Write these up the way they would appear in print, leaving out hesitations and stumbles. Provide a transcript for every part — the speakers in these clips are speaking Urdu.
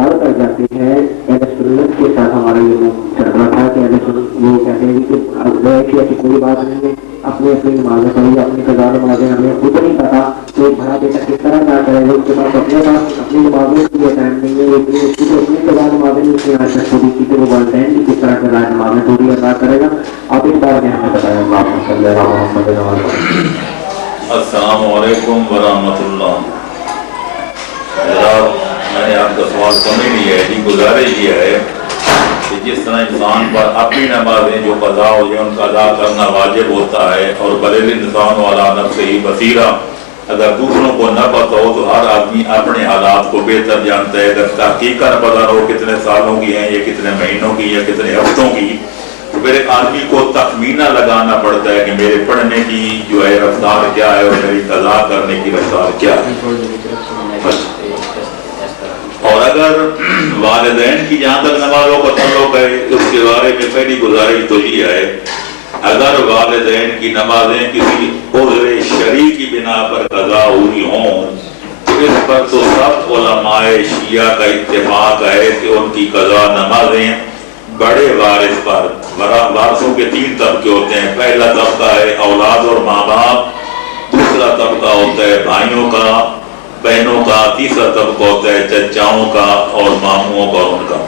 انتقال کر جاتے ہیں سنت کے ساتھ ہمارا یہ چل رہا تھا کہ وہ کہتے ہیں کہ ایسی کوئی بات نہیں ہے، اپنی نمازیں پڑھی، اپنی قضا نمازیں، ہمیں خود نہیں پتا کہ ایک بڑا بیٹا کس طرح کیا کرے گا، اس کے پاس اپنی نمازوں کے لیے ٹائم نہیں ہے، اس کی اپنی قضا نمازیں نہیں، اس کی آج تک پوری کی کہ وہ والدین کی کس طرح قضا نمازیں پوری ادا کرے گا. آپ اس بارے میں ہمیں بتائیں. السلام علیکم ورحمۃ اللہ. جناب میں نے آپ کا سوال سمجھ لیا ہے. جی گزارش یہ ہے کہ جس طرح انسان پر اپنی نمازیں جو قضا ہو جائے ان کا ادا کرنا واجب ہوتا ہے، اور بلیل انسان والا نفسہ ہی بصیرہ، اگر دوسروں کو نہ پتہ ہو تو ہر آدمی اپنے حالات کو بہتر جانتا ہے. اگر تحقیق نہ پتہ ہو کتنے سالوں کی ہیں یا کتنے مہینوں کی یا کتنے ہفتوں کی، تو پھر ایک آدمی کو تخمینہ لگانا پڑتا ہے کہ میرے پڑھنے کی جو ہے رفتار کیا ہے اور میری قضا کرنے کی رفتار کیا ہے. اور اگر والدین کی جہاں تک نمازوں کا تعلق ہے، اس کے بارے میں پہلی گزارش تو یہ ہے اگر والدین کی نمازیں کسی عذر شرعی کی بنا پر قضا ہوئی ہوں تو اس پر تو سب علماء شیعہ کا اتفاق ہے کہ ان کی قضا نمازیں بڑے وارث پر، وارثوں کے 3 طبقے ہوتے ہیں. پہلا طبقہ ہے اولاد اور ماں باپ، دوسرا طبقہ ہوتا ہے بھائیوں کا بہنوں کا، تیسرا طبقہ ہوتا ہے چچاؤں کا اور ماموں کا ان کا.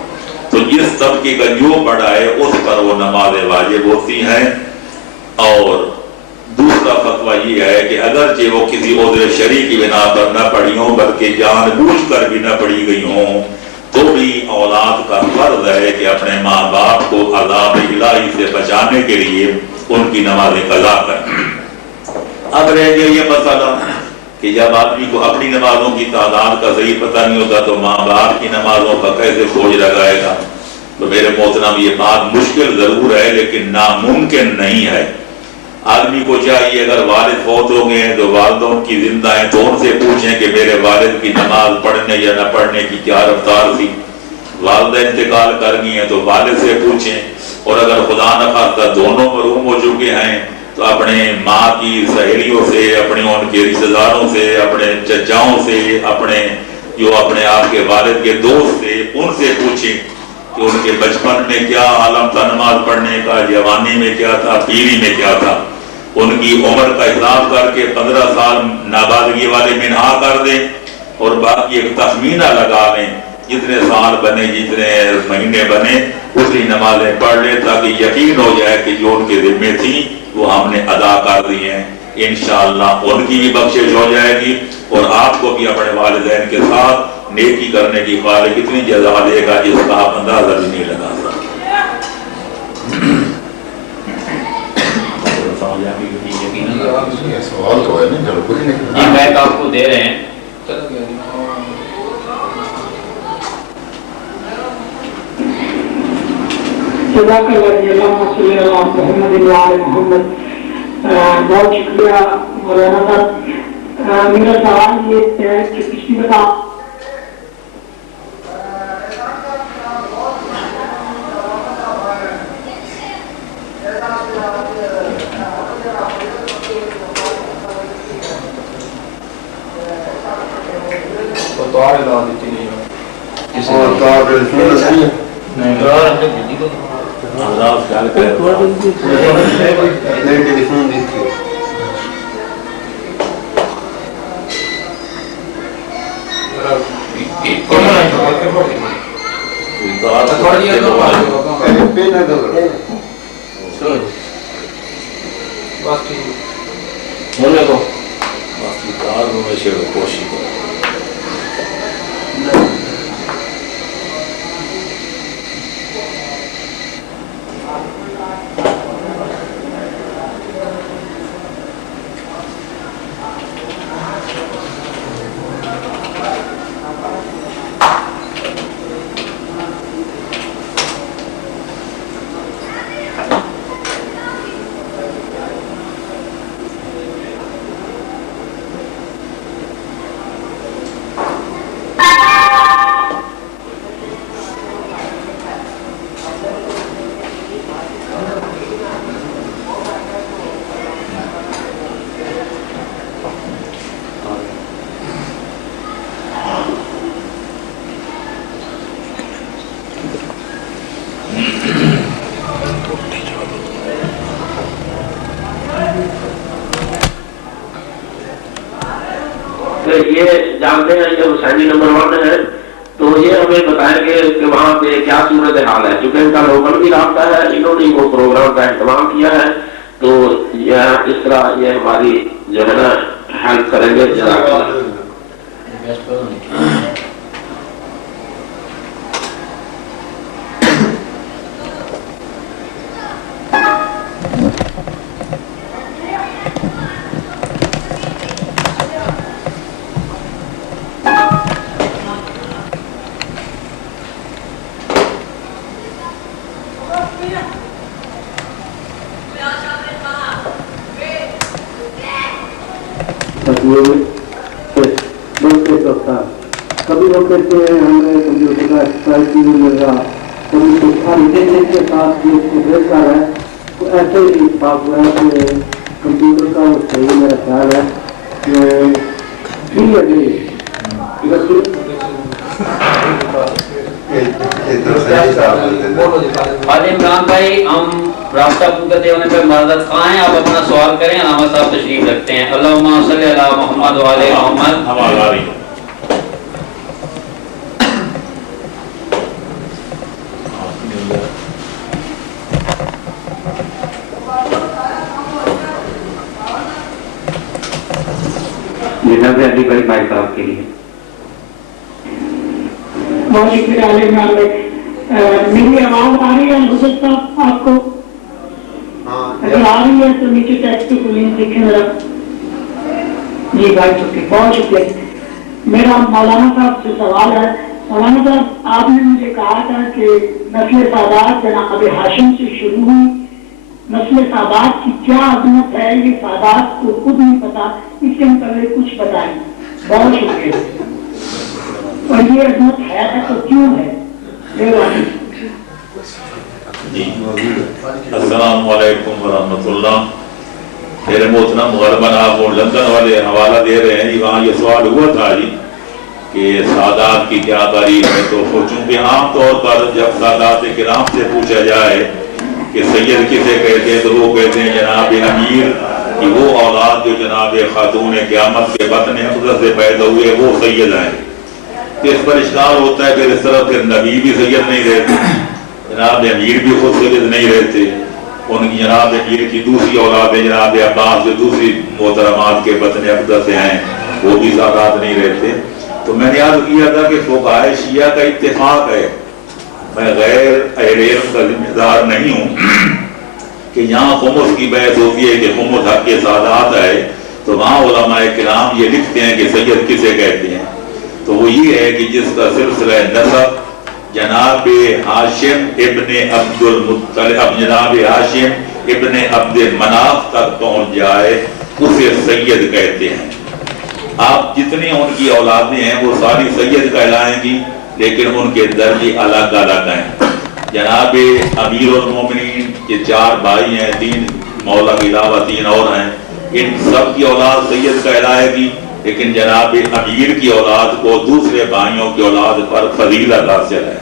تو جس طبقے کا جو بڑا ہے اس پر وہ نمازیں واجب ہوتی ہیں. اور دوسرا فتویٰ یہ ہے کہ اگرچہ وہ کسی عذر شرعی کی بنا پر نہ پڑھی ہوں بلکہ جان بوجھ کر بھی نہ پڑھی گئی ہوں تو بھی اولاد کا فرض ہے کہ اپنے ماں باپ کو عذاب الہی سے بچانے کے لیے ان کی نمازیں قضا کریں. اب رہ گیا یہ مسئلہ کہ جب آدمی کو اپنی نمازوں کی تعداد کا صحیح پتہ نہیں ہوتا تو ماں باپ کی نمازوں کا کیسے فوج لگائے گا. تو میرے محترم یہ بات مشکل ضرور ہے لیکن ناممکن نہیں ہے. آدمی کو چاہیے اگر والد فوت ہو گئے ہیں تو والدوں کی زندہ ہیں تو ان سے پوچھیں کہ میرے والد کی نماز پڑھنے یا نہ پڑھنے کی کیا رفتار تھی. والدہ انتقال کر گئی ہیں تو والد سے پوچھیں. اور اگر خدا نخواستہ دونوں محروم ہو چکے ہیں تو اپنے ماں کی سہیلیوں سے، اپنے ان کے رشتہ داروں سے، اپنے چچاؤں سے، اپنے آپ کے والد کے دوست سے، ان سے پوچھیں کہ ان کے بچپن میں کیا عالم تھا نماز پڑھنے کا، جوانی میں کیا تھا، پیری میں کیا تھا. ان کی عمر کا حساب کر کے 15 سال نابالغی والے منہا کر دیں اور باقی ایک تخمینہ لگا لیں. جتنے سال بنے، جتنے مہینے بنے، اتنی نمازیں پڑھ لیں تاکہ یقین ہو جائے کہ جو ان کے ذمے تھیں وہ ہم نے ادا کر دی ہیں. انشاءاللہ ان کی بھی بخشش ہو جائے گی اور آپ کو بھی اپنے والدین کے ساتھ نیکی کرنے کی خالق کتنی جزا دے گا اس کا آپ اندازہ بھی نہیں لگا سکتے. جی میں آپ کو دے رہے ہیں. جزاک اللہ صلی اللہ محمد محمد. بہت شکریہ مولانا صاحب. میرا سوال یہ ہے کہ پچھلی بتا یہ جانتے ہیں یہ حسینی نمبر 1 ہے، تو یہ ہمیں بتائیں گے کہ وہاں پہ کیا صورت حال ہے، کیونکہ ان کا لوکل بھی رابطہ ہے، انہوں نے وہ پروگرام کا اہتمام کیا ہے، تو یہ اس طرح یہ ہماری جو ہے نا ہیلپ کریں گے. جزاک اللہ. کبھی وہ کہتے ہیں ہمیں کمپیوٹر کا ایکسرسائز نہیں مل رہا، کبھی سکھا ریٹینشن کے ساتھ جو پروگریس کر رہا ہے، تو ایسے ہی اتفاق ہوا ہے کہ کمپیوٹر کا وہ صحیح میرا خیال ہے کہ ٹھیک ہے جی خادم عمران بھائی، ہم رابطہ کرتے ہونے پہ معذرت خواہ ہیں، آپ اپنا سوال کریں. علامہ صاحب تشریف رکھتے ہیں. اللہم صلی علی محمد و علی محمد. جناب علی بھائی بھائی صاحب کے لیے بہت شکریہ. علی عمران بھائی، میری آواز آ رہی ہے حسین صاحب آپ کو؟ اگر آ رہی ہے تو نیچے ٹیکسٹ کو لنک دیکھیں ذرا. جی بھائی شکریہ، بہت شکریہ. میرا مولانا صاحب سے سوال ہے. مولانا صاحب، آپ نے مجھے کہا تھا کہ نسل سادات جناب ہاشم سے شروع ہوئی. نسل سادات کی کیا عظمت ہے یہ سادات کو خود نہیں پتا، اس کے متعلق کچھ بتائیں. بہت شکریہ. اور یہ عظمت ہے تو کیوں ہے؟ جی السلام علیکم ورحمۃ اللہ. میرے محترم غربن آپ اور لندن والے حوالہ دے رہے ہیں. وہاں یہ سوال ہوا تھا جی کہ سادات کی کیا تاریخ ہے، تو چونکہ عام طور پر جب سادات کرام سے پوچھا جائے کہ سید کسے کہتے ہیں تو وہ کہتے ہیں جناب امیر کی وہ اولاد جو جناب خاتون قیامت کے بطن اقدس سے پیدا ہوئے وہ سید ہیں. اس پر اشکال ہوتا ہے کہ اس طرح پھر نبی بھی سید نہیں رہتے، جناب امیر بھی خود سید نہیں رہتے. ان کی جناب امیر کی دوسری اولادیں جناب عباس جو دوسری محترمات کے بطن اقدس سے ہیں وہ بھی سادات نہیں رہتے. تو میں نے عرض کیا تھا کہ فقہائے شیعہ کا اتفاق ہے، میں غیر اہل علم کا ذمہ دار نہیں ہوں، کہ یہاں خمس کی بحث ہوتی ہے کہ خمس حق کے سادات ہے، تو وہاں علماء کرام یہ لکھتے ہیں کہ سید کسے کہتے ہیں. تو وہ یہ ہے کہ جس کا سلسلہ نسب جناب ہاشم ابن عبد المطلب، جناب ہاشم ابن عبد مناف تک پہنچ جائے اسے سید کہتے ہیں. آپ جتنے ان کی اولادیں ہیں وہ ساری سید کہلائیں گی، لیکن ان کے درجے الگ الگ ہیں. جناب امیر المومنین کے 4 بھائی ہیں، 3 مولا کے علاوہ 3 اور ہیں، ان سب کی اولاد سید کہلائے گی، لیکن جناب امیر کی اولاد کو دوسرے بھائیوں کی اولاد پر فضیلت حاصل ہے.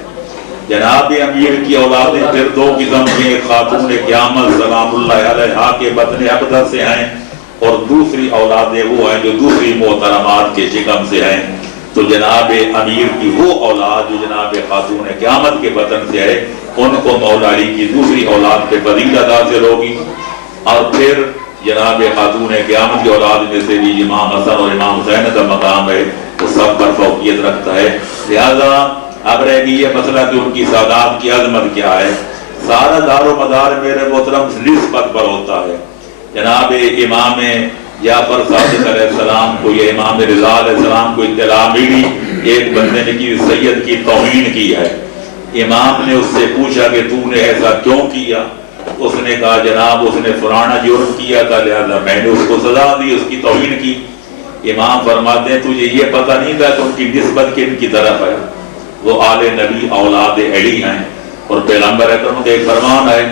جناب امیر کی اولادیں پھر 2 قسم کے، خاتون قیامت سلام اللہ علیہا کے بطن اقدس سے ہیں، اور دوسری اولادیں وہ ہیں جو دوسری محترمات کے شکم سے ہیں. تو جناب امیر کی وہ اولاد جو جناب خاتون قیامت کے بطن سے ہے ان کو مولا علی کی دوسری اولاد پہ فضیلت حاصل ہوگی. اور پھر جناب خاتون قیامت کی اولاد میں سے بھی امام حسن اور امام حسین کا مقام ہے، وہ سب پر فوقیت رکھتا ہے. لہذا اب رہ گئی یہ مسئلہ کہ ان کی سادات کی عظمت کیا ہے. سارا دار و مدار میرے محترم نسبت پر ہوتا ہے. جناب امام جعفر صادق علیہ السلام کو یا امام رضا علیہ السلام کو اطلاع ملی ایک بندے نے کی سید کی توہین کی ہے. امام نے اس سے پوچھا کہ تو نے ایسا کیوں کیا؟ اس نے کہا جناب اس نے فلانا جرم کیا تھا لہذا میں نے اس کو سزا دی، اس کی توہین کی. امام فرماتے ہیں تجھے یہ پتہ نہیں تھا کہ ان کی نسبت کن کی طرف ہے؟ وہ آل نبی اولاد علی ہیں، اور پیغمبر اکرم کا ایک فرمان ہے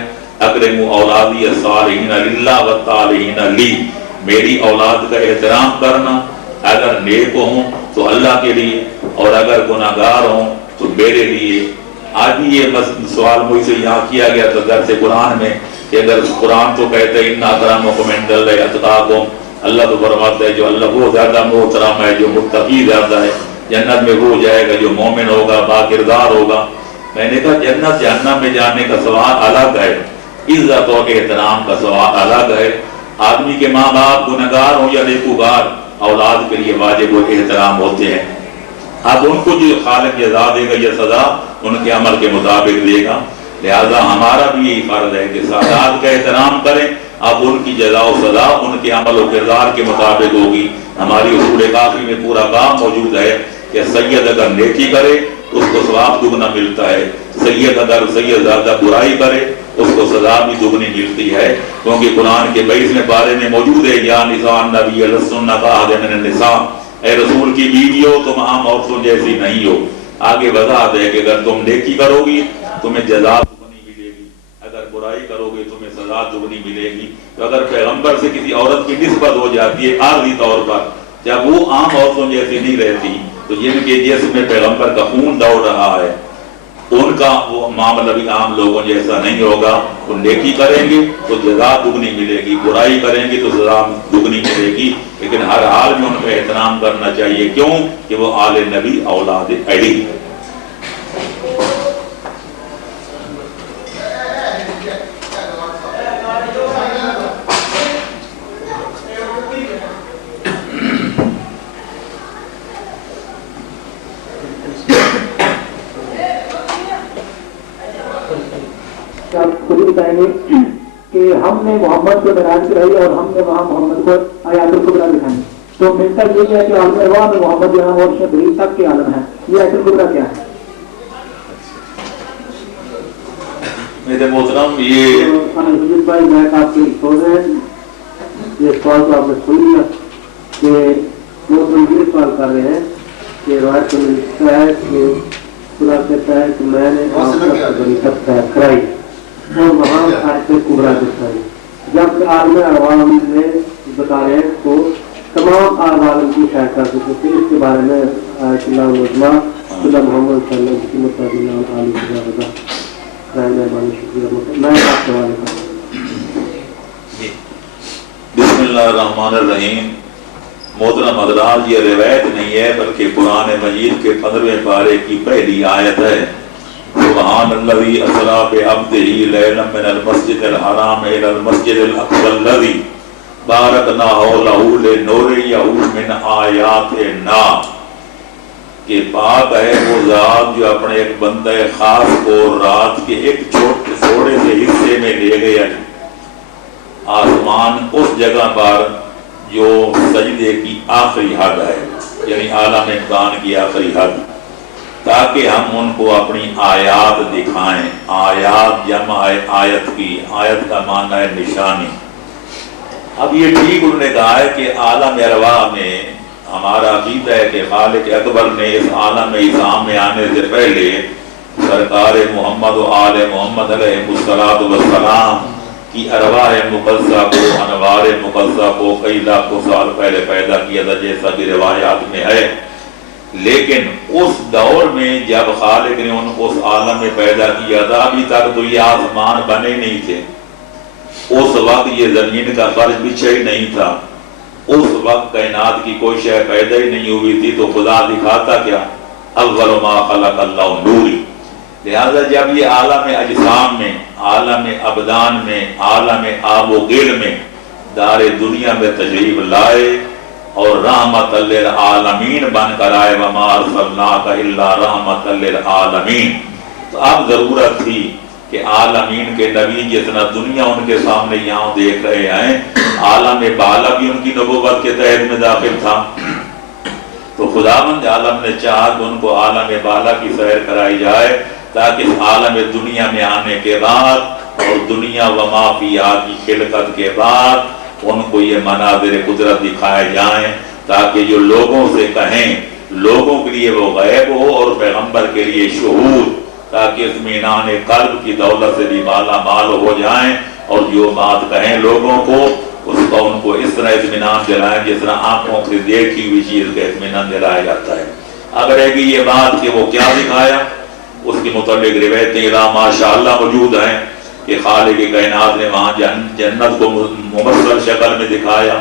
اکرموا اولادی الصالحین للہ والطالحین لی، میری اولاد کا احترام کرنا، اگر نیک ہوں تو اللہ کے لیے اور اگر گناہگار ہوں تو میرے لیے. آج بھی یہ سوال مجھ سے یہاں کیا گیا تھا درس قرآن میں کہ اگر قرآن تو کہتے ہیں ان اکرمکم عند اللہ اتقاکم، اللہ تو فرماتا ہے جو اللہ وہ زیادہ محترم ہے جو متقی زیادہ ہے، جنت میں وہ جائے گا جو مومن ہوگا، با کردار ہوگا۔ میں نے کہا جنت جہنم میں جانے کا سوال الگ ہے، عزت اور احترام کا سوال الگ ہے۔ آدمی کے ماں باپ گنہگار ہوں یا نیکوکار، اولاد کے لیے واجب و احترام ہوتے ہیں۔ اب ان کو جو خالق جزا دے گا یا سزا ان کے عمل کے مطابق دے گا، لہذا ہمارا بھی یہی فرض ہے کہ سادات کا احترام کریں۔ اب ان کی جزا و سزا ان کے عمل و کردار کے مطابق ہوگی۔ ہماری اصول کافی میں پورا کام موجود ہے کہ سید اگر نیکی کرے اس کو ثواب دگنا ملتا ہے، سید اگر سید زیادہ برائی کرے اس کو سزا بھی دگنی ملتی ہے، کیونکہ قرآن کے 22ویں پارے میں موجود ہے یا نساء النبی لستن کاحد من النساء، اے رسول کی بیویوں تم عام عورتوں جیسی نہیں ہو۔ آگے وضاحت ہے کہ اگر تم نیکی کرو گی تمہیں جزا دگنی ملے گی، اگر برائی کرو گے تمہیں سزا دگنی ملے گی۔ تو اگر پیغمبر سے کسی عورت کی نسبت ہو جاتی ہے عارضی طور پر، جب وہ عام عورتوں جیسی نہیں رہتی تو جن کے جسم میں پیغمبر کا خون دوڑ رہا ہے ان کا وہ معاملہ بھی عام لوگوں جیسا نہیں ہوگا۔ وہ نیکی کریں گے تو جزا دگنی ملے گی، برائی کریں گے تو سزا دگنی ملے گی، لیکن ہر حال میں ان کا احترام کرنا چاہیے۔ کیوں کہ وہ آل نبی اولاد علی۔ خود ہی بتائیں گے کہ ہم نے محمد کو معراج کرائی اور ہم نے وہاں محمد کو آیات الکبریٰ دکھائی، تو ملتا یہ ہے کہ عالم ارواح میں محمد یہاں اور شبری تک کے عالم ہے، یہ آیات الکبریٰ کیا ہے؟ میرے محترم یہ حضرت بھائی میں آپ کے سوچ رہے ہیں، یہ سوال تو آپ نے سن لیا کہ وہ یہ سوال کر رہے ہیں کہ روایت میں لکھا ہے کہ خدا کہتا ہے کہ میں نے آپ کو بڑی تک تیار کرائی اور وہاں آیت کبریٰ دکھائی۔ جب عالم ارواح میں بتا رہے ہیں تو تمام عالم کی شاید کر سکتے تھے، اس کے بارے میں آیت اللہ العظمیٰ خدا محمد صلی اللہ علیہ وسلم میں آپ کے حوالے کروں۔ بسم اللہ الرحمن الرحیم۔ محترم حضرات، یہ روایت نہیں ہے بلکہ قرآن مجید کے 15ویں پارے کی پہلی آیت ہے۔ سبحان الذی اسری بعبدہ لیلا من المسجد الحرام الی المسجد الاقصی الذی بارکنا حولہ لنریہ من آیاتنا، کہ پاک ہے وہ ذات جو اپنے ایک بندہ خاص کو رات کے ایک چھوٹے تھوڑے سے حصے میں لے گیا آسمان اس جگہ پر جو سجدے کی آخری حد ہے، یعنی عالم امکان کی آخری حد، تاکہ ہم ان کو اپنی آیات دکھائیں۔ آیات جمع ہے آیت کی، آیت کا معنی ہے نشانی۔ اب یہ ٹھیک انہوں نے کہا ہے کہ عالم ارواح میں ہمارا عقیدہ ہے کہ خالق اکبر نے اس عالم اسلام میں آنے سے پہلے سرکار محمد و آل محمد علیہ السلام کی ارواح مقدسہ کو، انوار مقدسہ کو کئی لاکھوں سال پہلے پیدا کیا تھا، جیسا کہ روایات میں ہے۔ لیکن اس دور میں جب خالق نے ان کو اس عالم میں پیدا کیا تھا، ابھی تک تو یہ آسمان بنے نہیں تھے، اس وقت یہ زمین کا فرش بچھا ہی نہیں تھا، اس وقت کائنات کی کوئی شے پیدا ہی نہیں ہوئی تھی، تو خدا دکھاتا کیا؟ اول ما خلق اللہ نوری۔ لہذا جب یہ عالم اجسام میں، عالم ابدان میں، عالم آب و گل میں، دار دنیا میں تشریف لائے اور رحمت للعالمین بن کر آئے، وما ارسلناک الا رحمت للعالمین، تو اب ضرورت تھی کہ عالمین کے نبی جتنا دنیا ان کے سامنے یہاں دیکھ رہے ہیں، عالم بالا بھی ان کی نبوت کے تحت میں داخل تھا، تو خداوند عالم نے چاہا کہ ان کو عالم بالا کی سیر کرائی جائے، تاکہ اس عالم دنیا میں آنے کے بعد اور دنیا وما فیہا کی خلقت کے بعد ان کو یہ مناظر قدرت دکھائے جائیں، تاکہ جو لوگوں سے کہیں، لوگوں کے لیے وہ غیب ہو اور پیغمبر کے لیے شہود، تاکہ اطمینان قلب کی دولت سے بھی مالا مال ہو جائیں، اور جو بات کہیں لوگوں کو اس کا ان کو اس طرح اطمینان دلائیں جس طرح آنکھوں سے دیکھی ہوئی چیز کا اطمینان دلایا جاتا ہے۔ اب رہے گی یہ بات کہ وہ کیا دکھایا، اس کے متعلق روایتیں ماشاء اللہ موجود ہیں کہ خالق کائنات نے وہاں جنت کو ممثل شکل میں دکھایا،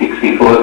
64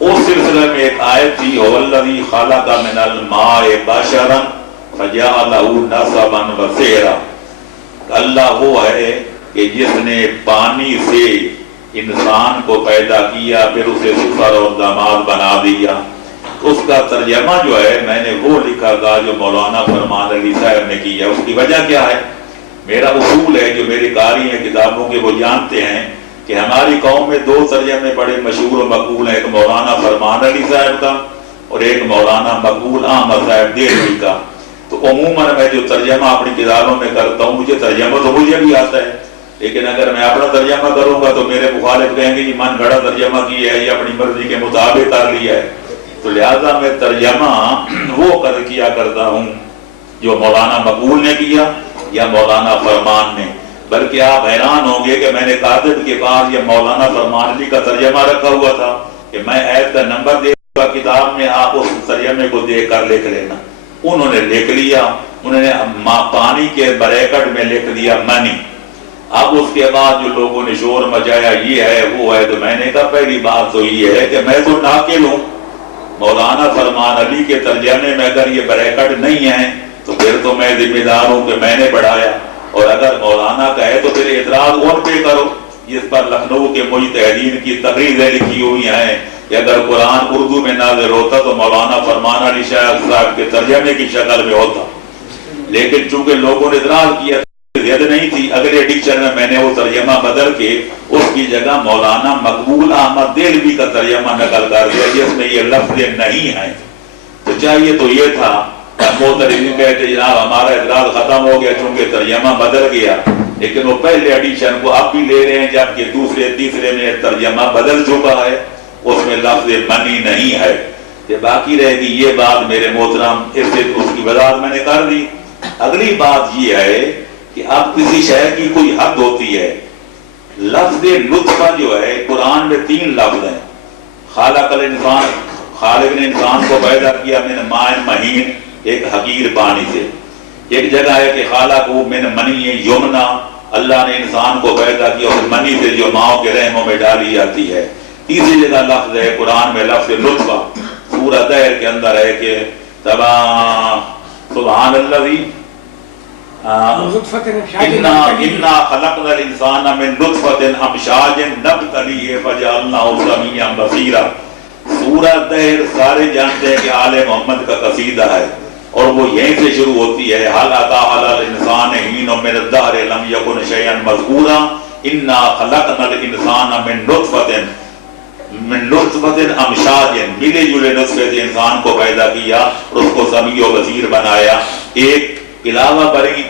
اس سلسلے میں ایک آیت تھی وَالَّذِي خَلَقَ مِنَ الْمَاءِ بَشَرًا فَجَعَلَهُ نَسَبًا وَصِهْرًا، اللہ وہ ہے کہ جس نے پانی سے انسان کو پیدا کیا پھر اسے سفر اور داماد بنا دیا۔ اس کا ترجمہ جو ہے میں نے وہ لکھا تھا جو مولانا فرمان علی صاحب نے کیا۔ اس کی وجہ کیا ہے؟ میرا اصول ہے، جو میرے قاری ہیں کتابوں کے وہ جانتے ہیں کہ ہماری قوم میں دو ترجمے بڑے مشہور و مقبول ہیں، ایک مولانا فرمان علی صاحب کا اور ایک مولانا مقبول احمد صاحب دہلوی کا۔ تو عموماً میں جو ترجمہ اپنی کتابوں میں کرتا ہوں، مجھے ترجمہ تو مجھے بھی آتا ہے، لیکن اگر میں اپنا ترجمہ کروں گا تو میرے مخالف کہیں گے کہ من گھڑا ترجمہ کیا ہے یا اپنی مرضی کے مطابق کر لیا ہے۔ تو لہذا میں ترجمہ وہ کیا کرتا ہوں جو مولانا مقبول نے کیا یا مولانا فرمان نے۔ بلکہ آپ حیران ہوں گے کہ میں نے کاتب کے پاس یہ مولانا فرمان علی کا ترجمہ رکھا ہوا تھا کہ میں ایت کا نمبر دے گا کتاب میں، آپ اس ترجمے کو دیکھ کر لکھ لینا۔ انہوں نے لکھ لیا، انہوں نے پانی کے بریکٹ میں لکھ دیا منی۔ اب اس کے بعد جو لوگوں نے شور مچایا یہ ہے وہ ہے، تو میں نے کہا پہلی بات تو یہ ہے کہ میں تو ناقل ہوں، مولانا فرمان علی کے ترجمے میں اگر یہ بریکٹ نہیں ہے تو پھر تو میں ذمہ دار ہوں کہ میں نے پڑھایا، اور اگر مولانا کا ہے تو پھر اعتراض ان پہ کرو جس پر لکھنؤ کے مجتہدین کی تقریریں لکھی ہوئی ہیں کہ اگر قرآن اردو میں نازل ہوتا تو مولانا فرمان علی صاحب کے ترجمے کی شکل میں ہوتا، لیکن چونکہ لوگوں نے اعتراض کیا زیادہ نہیں تھی، اگلے ایڈیشن میں نے وہ ترجمہ بدل کے اس کی جگہ مولانا مقبول احمد دہلوی کا ترجمہ نقل کر دیا جس میں یہ لفظ نہیں ہیں۔ تو چاہیے تو یہ تھا محترمین کہتے جناب ہمارا اعتراض ختم ہو گیا چونکہ ترجمہ بدل گیا، لیکن وہ پہلے ایڈیشن کو اب بھی لے رہے ہیں جبکہ دوسرے تیسرے میں ترجمہ بدل چکا ہے، اس میں لفظ منی نہیں ہے۔ کہ باقی رہے گی یہ بات میرے محترم، اس کی وضاحت میں نے کر دی۔ اگلی بات یہ ہے کہ اب کسی شے کی کوئی حد ہوتی ہے۔ لفظ لطفہ جو ہے قرآن میں 3 لفظ ہیں۔ خالق الانسان، خالق نے انسان کو پیدا کیا من ماء مہین، ایک حقیر پانی سے۔ ایک جگہ ہے کہ خالق من منی یمنا، اللہ نے انسان کو پیدا کیا اور منی سے جو ماؤں کے رحموں میں ڈالی جاتی ہے۔ تیسری جگہ لفظ ہے قرآن میں لفظ لطفہ، سورہ دہر کے اندر ہے کہ سبحان الذی انا خلقنا الانسان من نطفۃ امشاج نبتلیہ فجعلناہ سمیعا بصیرا۔ سورہ دہر سارے جانتے ہیں کہ آل محمد کا قصیدہ ہے اور وہ یہیں سے شروع ہوتی ہے، حل اتی علی الانسان حین من الدہر لم یکن شیئا مذکورا انا خلقنا الانسان من نطفۃ امشاج، ملے جلے نطفے سے انسان کو پیدا کیا اور اس کو سمیع و بصیر بنایا۔ ایک علاوہ بری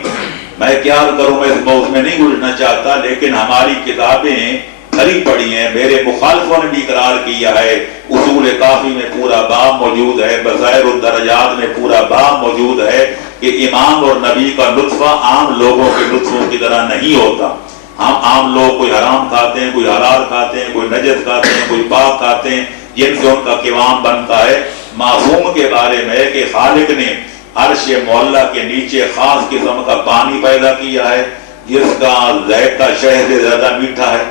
میں کیا کروں، میں اس موضوع میں نہیں گھسنا چاہتا، لیکن ہماری کتابیں بھری پڑی ہیں، میرے مخالفوں نے بھی اقرار کیا ہے، اصول کافی میں پورا باب موجود ہے، بصائر الدرجات میں پورا باب موجود ہے کہ امام اور نبی کا لطفہ عام لوگوں کے لطفوں کی طرح نہیں ہوتا۔ ہم عام لوگ کوئی حرام کھاتے ہیں، کوئی حلال کھاتے ہیں، کوئی نجس کھاتے ہیں، کوئی پاک کھاتے ہیں، جن سے ان کا قوام بنتا ہے۔ معصوم کے بارے میں کہ خالق نے عرش معلیٰ کے نیچے خاص قسم کا پانی پیدا کیا ہے جس کا ذائقہ شہد سے زیادہ میٹھا ہے،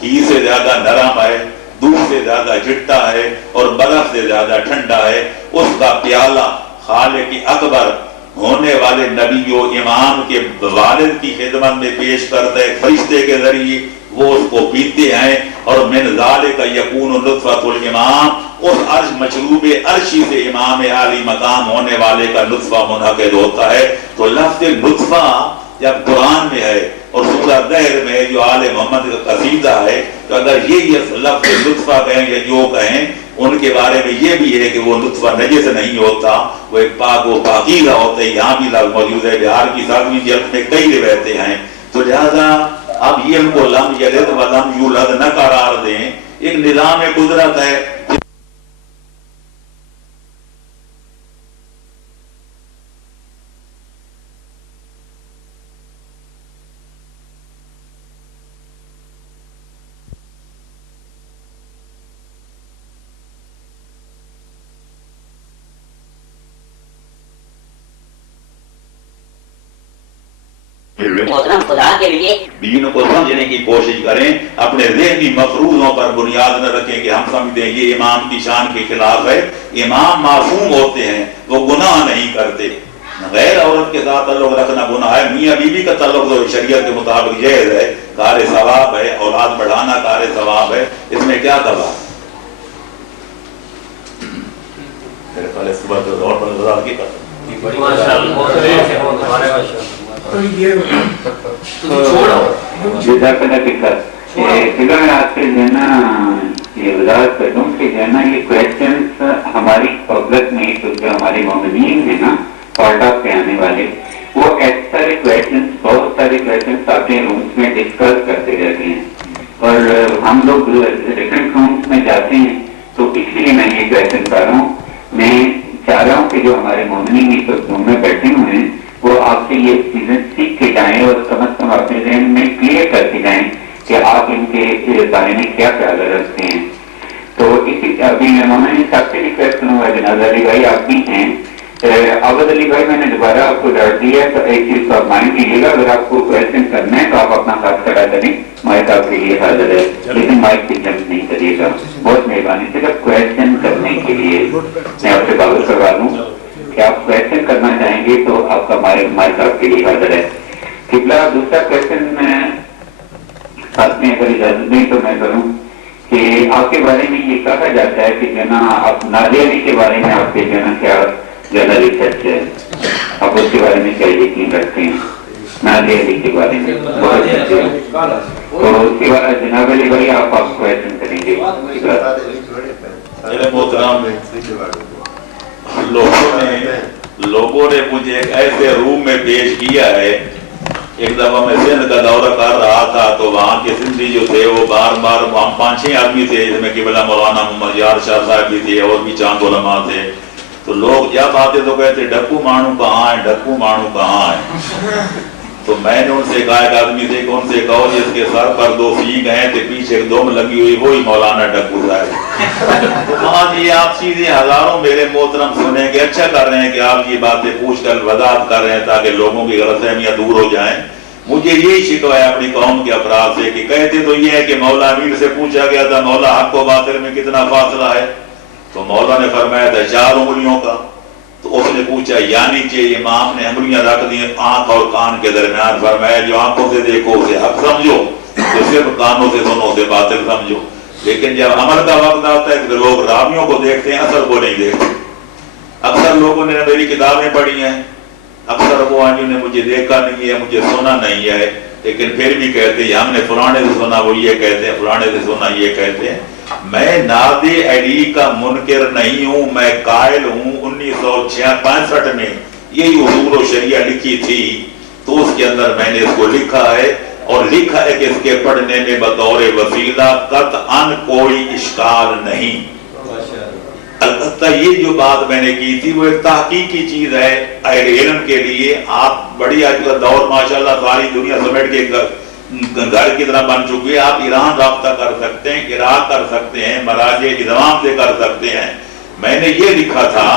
گھی سے زیادہ نرم ہے، دودھ سے زیادہ چٹا ہے اور برف سے زیادہ ٹھنڈا ہے۔ اس کا پیالہ خالق اکبر ہونے والے نبی و امام کے والد کی خدمت میں پیش کرتا ہے فرشتے کے ذریعے، وہ اس کو پیتے ہیں، اور من ذالک یکون لطفۃ الامام، اس عرش مشروب عرشی سے امام عالی مقام ہونے والے کا لطفہ منعقد ہوتا ہے۔ تو لفظ لطفہ جب قرآن میں ہے اور سورہ دہر میں جو آل محمد کا قصیدہ ہے، تو اگر یہ لفظ لطفہ کہیں یا جو کہیں، ان کے بارے میں یہ بھی ہے کہ وہ لطفہ نجس نہیں ہوتا، وہ ایک پاک و پاکیزہ ہوتا ہے۔ یہاں بھی لفظ موجود ہے، بہار کی 7ویں جلد میں کئی روایتیں ہیں۔ تو لہذا اب یہ ان کو لم یلد و لم یولد نہ قرار دیں، ایک نظام قدرت ہے۔ محترم خدا کے لیے دین کو سمجھنے کی کوشش کریں, اپنے ذہنی مفروضوں پر بنیاد نہ رکھیں کہ ہم سمجھتے ہیں یہ امام کی شان کے خلاف ہے. امام معصوم ہوتے ہیں, وہ گناہ نہیں کرتے. غیر عورت کے ساتھ تعلق رکھنا گناہ ہے. میاں بیوی کا تعلق تو شریعت کے مطابق جائز ہے, کار ثواب ہے, اولاد بڑھانا کار ثواب ہے, اس میں کیا کہا؟ میرے خیال صبح تو اور پر گزار کی کرتا میں آپ سے جو ہے نا یہ وضاحت کر دوں کہ جو ہے نا یہ کویشچنس ہماری پبلک میں جو ہمارے مومنین ہیں نا پارٹ کے آنے والے, وہ ایسے سارے کویشچنس, بہت سارے کویشچنس اپنے رومس میں ڈسکس کرتے رہتے ہیں, اور ہم لوگ ڈفرینٹ رومس میں جاتے ہیں. تو اس لیے میں یہ کویشچن کر رہا ہوں, میں چاہ رہا ہوں کہ جو ہمارے مومنین اس روم میں بیٹھے ہوئے ہیں وہ آپ سے یہ چیزیں سیکھ کے جائیں اور کم از کم اپنے ذہن میں کلیئر کرتے جائیں کہ آپ ان کے بارے میں کیا خیال رکھتے ہیں. تو اسی ابھی میں سب سے ریکویسٹ کروں گا جناب علی بھائی آپ بھی ہیں, عبد علی بھائی میں نے دوبارہ آپ کو ڈر دیا ہے, تو ایک چیز کو آپ مائنڈ کیجیے گا, اگر آپ کو کویشچن کرنا ہے تو آپ اپنا ہاتھ کھڑا کریں, مائک آپ کے لیے حاضر ہے, لیکن مائک پہ جمپ نہیں کریے گا, بہت مہربانی. صرف کویشچن کرنے کے لیے میں آپ سے بات کروا دوں کہ آپ کویشچن کرنا چاہیں گے تو آپ کا مائک آپ کے لیے حاضر ہے. قبلہ دوسرا کویشچن میں ساتھ میں اگر اجازت نہیں تو میں کروں کہ آپ کے بارے میں یہ کہا جاتا ہے کہ جو نا آپ نادیہ علی کے بارے میں آپ کے جو نا کیا جنرل ریسرچ ہے, آپ اس کے بارے میں کیا یقین رکھتے ہیں نادیہ علی کے بارے میں؟ بہت اچھا. تو اس کے بعد جناب علی بھائی آپ کویشچن کریں گے. محترم, لوگوں نے مجھے ایک ایسے روم میں پیش کیا ہے. ایک دفعہ میں سندھ کا دورہ کر رہا تھا تو وہاں کے سندھی جو تھے وہ بار بار, وہاں 5-6 آدمی تھے جس میں قبلہ مولانا محمد یار شاہ صاحب بھی تھے اور بھی چاند علماء تھے. تو لوگ جب آتے تو کہتے ڈکو مانو کہاں ہے, ڈکو مانو کہاں ہے. تو میں نے ان سے کہا ایک آدمی سے کہ ان سے کہو جس کے سر پر 2 سینگ ہیں تو پیچھے ایک دم لگی ہوئی وہی مولانا ڈکو صاحب. ہاں جی, آپ چیزیں ہزاروں میرے محترم سنیں کہ اچھا کر رہے ہیں کہ آپ یہ باتیں پوچھ کر وضاحت کر رہے ہیں تاکہ لوگوں کی غلط فہمیاں دور ہو جائیں. مجھے یہی شکوہ ہے اپنی قوم کے افراد سے کہ کہتے تو یہ ہے کہ مولا امیر سے پوچھا گیا تھا مولا حق و باطل میں کتنا فاصلہ ہے, تو مولا نے فرمایا تھا 4 انگلیوں کا. تو اس نے پوچھا یعنی کہ امام نے انگلیاں رکھ دی آنکھ اور کان کے درمیان, فرمایا جو آنکھوں سے دیکھو اسے حق سمجھو, جو صرف کانوں سے سنو اسے باطل سمجھو. لیکن جب عمل کا وقت آتا ہے تو لوگ راویوں کو دیکھتے ہیں, اثر کو نہیں دیکھتے. اکثر لوگوں نے میری کتابیں پڑھی ہیں, اکثر وہ ہیں جنہوں نے مجھے دیکھا نہیں ہے, مجھے سنا نہیں ہے, لیکن پھر بھی کہتے ہیں ہم نے فلانے سے سنا وہ یہ کہتے ہیں, فلانے سے سنا یہ کہتے ہیں. میں ناد علی کا منکر نہیں ہوں, میں قائل ہوں 1965 میں یہی اصول و شریعہ لکھی تھی تو اس کے اندر میں نے اس کو لکھا ہے, اور لکھا ہے کہ اس کے پڑھنے میں بطور وسیلہ قطعاً کوئی اشکال نہیں. البتہ یہ جو بات میں نے کی تھی وہ ایک تحقیقی چیز ہے اہل علم کے لیے. آپ بڑی آج کا دور ماشاءاللہ ساری دنیا سمیٹ کے گھر کی طرح بن چکی ہے. آپ ایران رابطہ کر سکتے ہیں, عراق کر سکتے ہیں, مراجع نظام سے کر سکتے ہیں. میں نے یہ لکھا تھا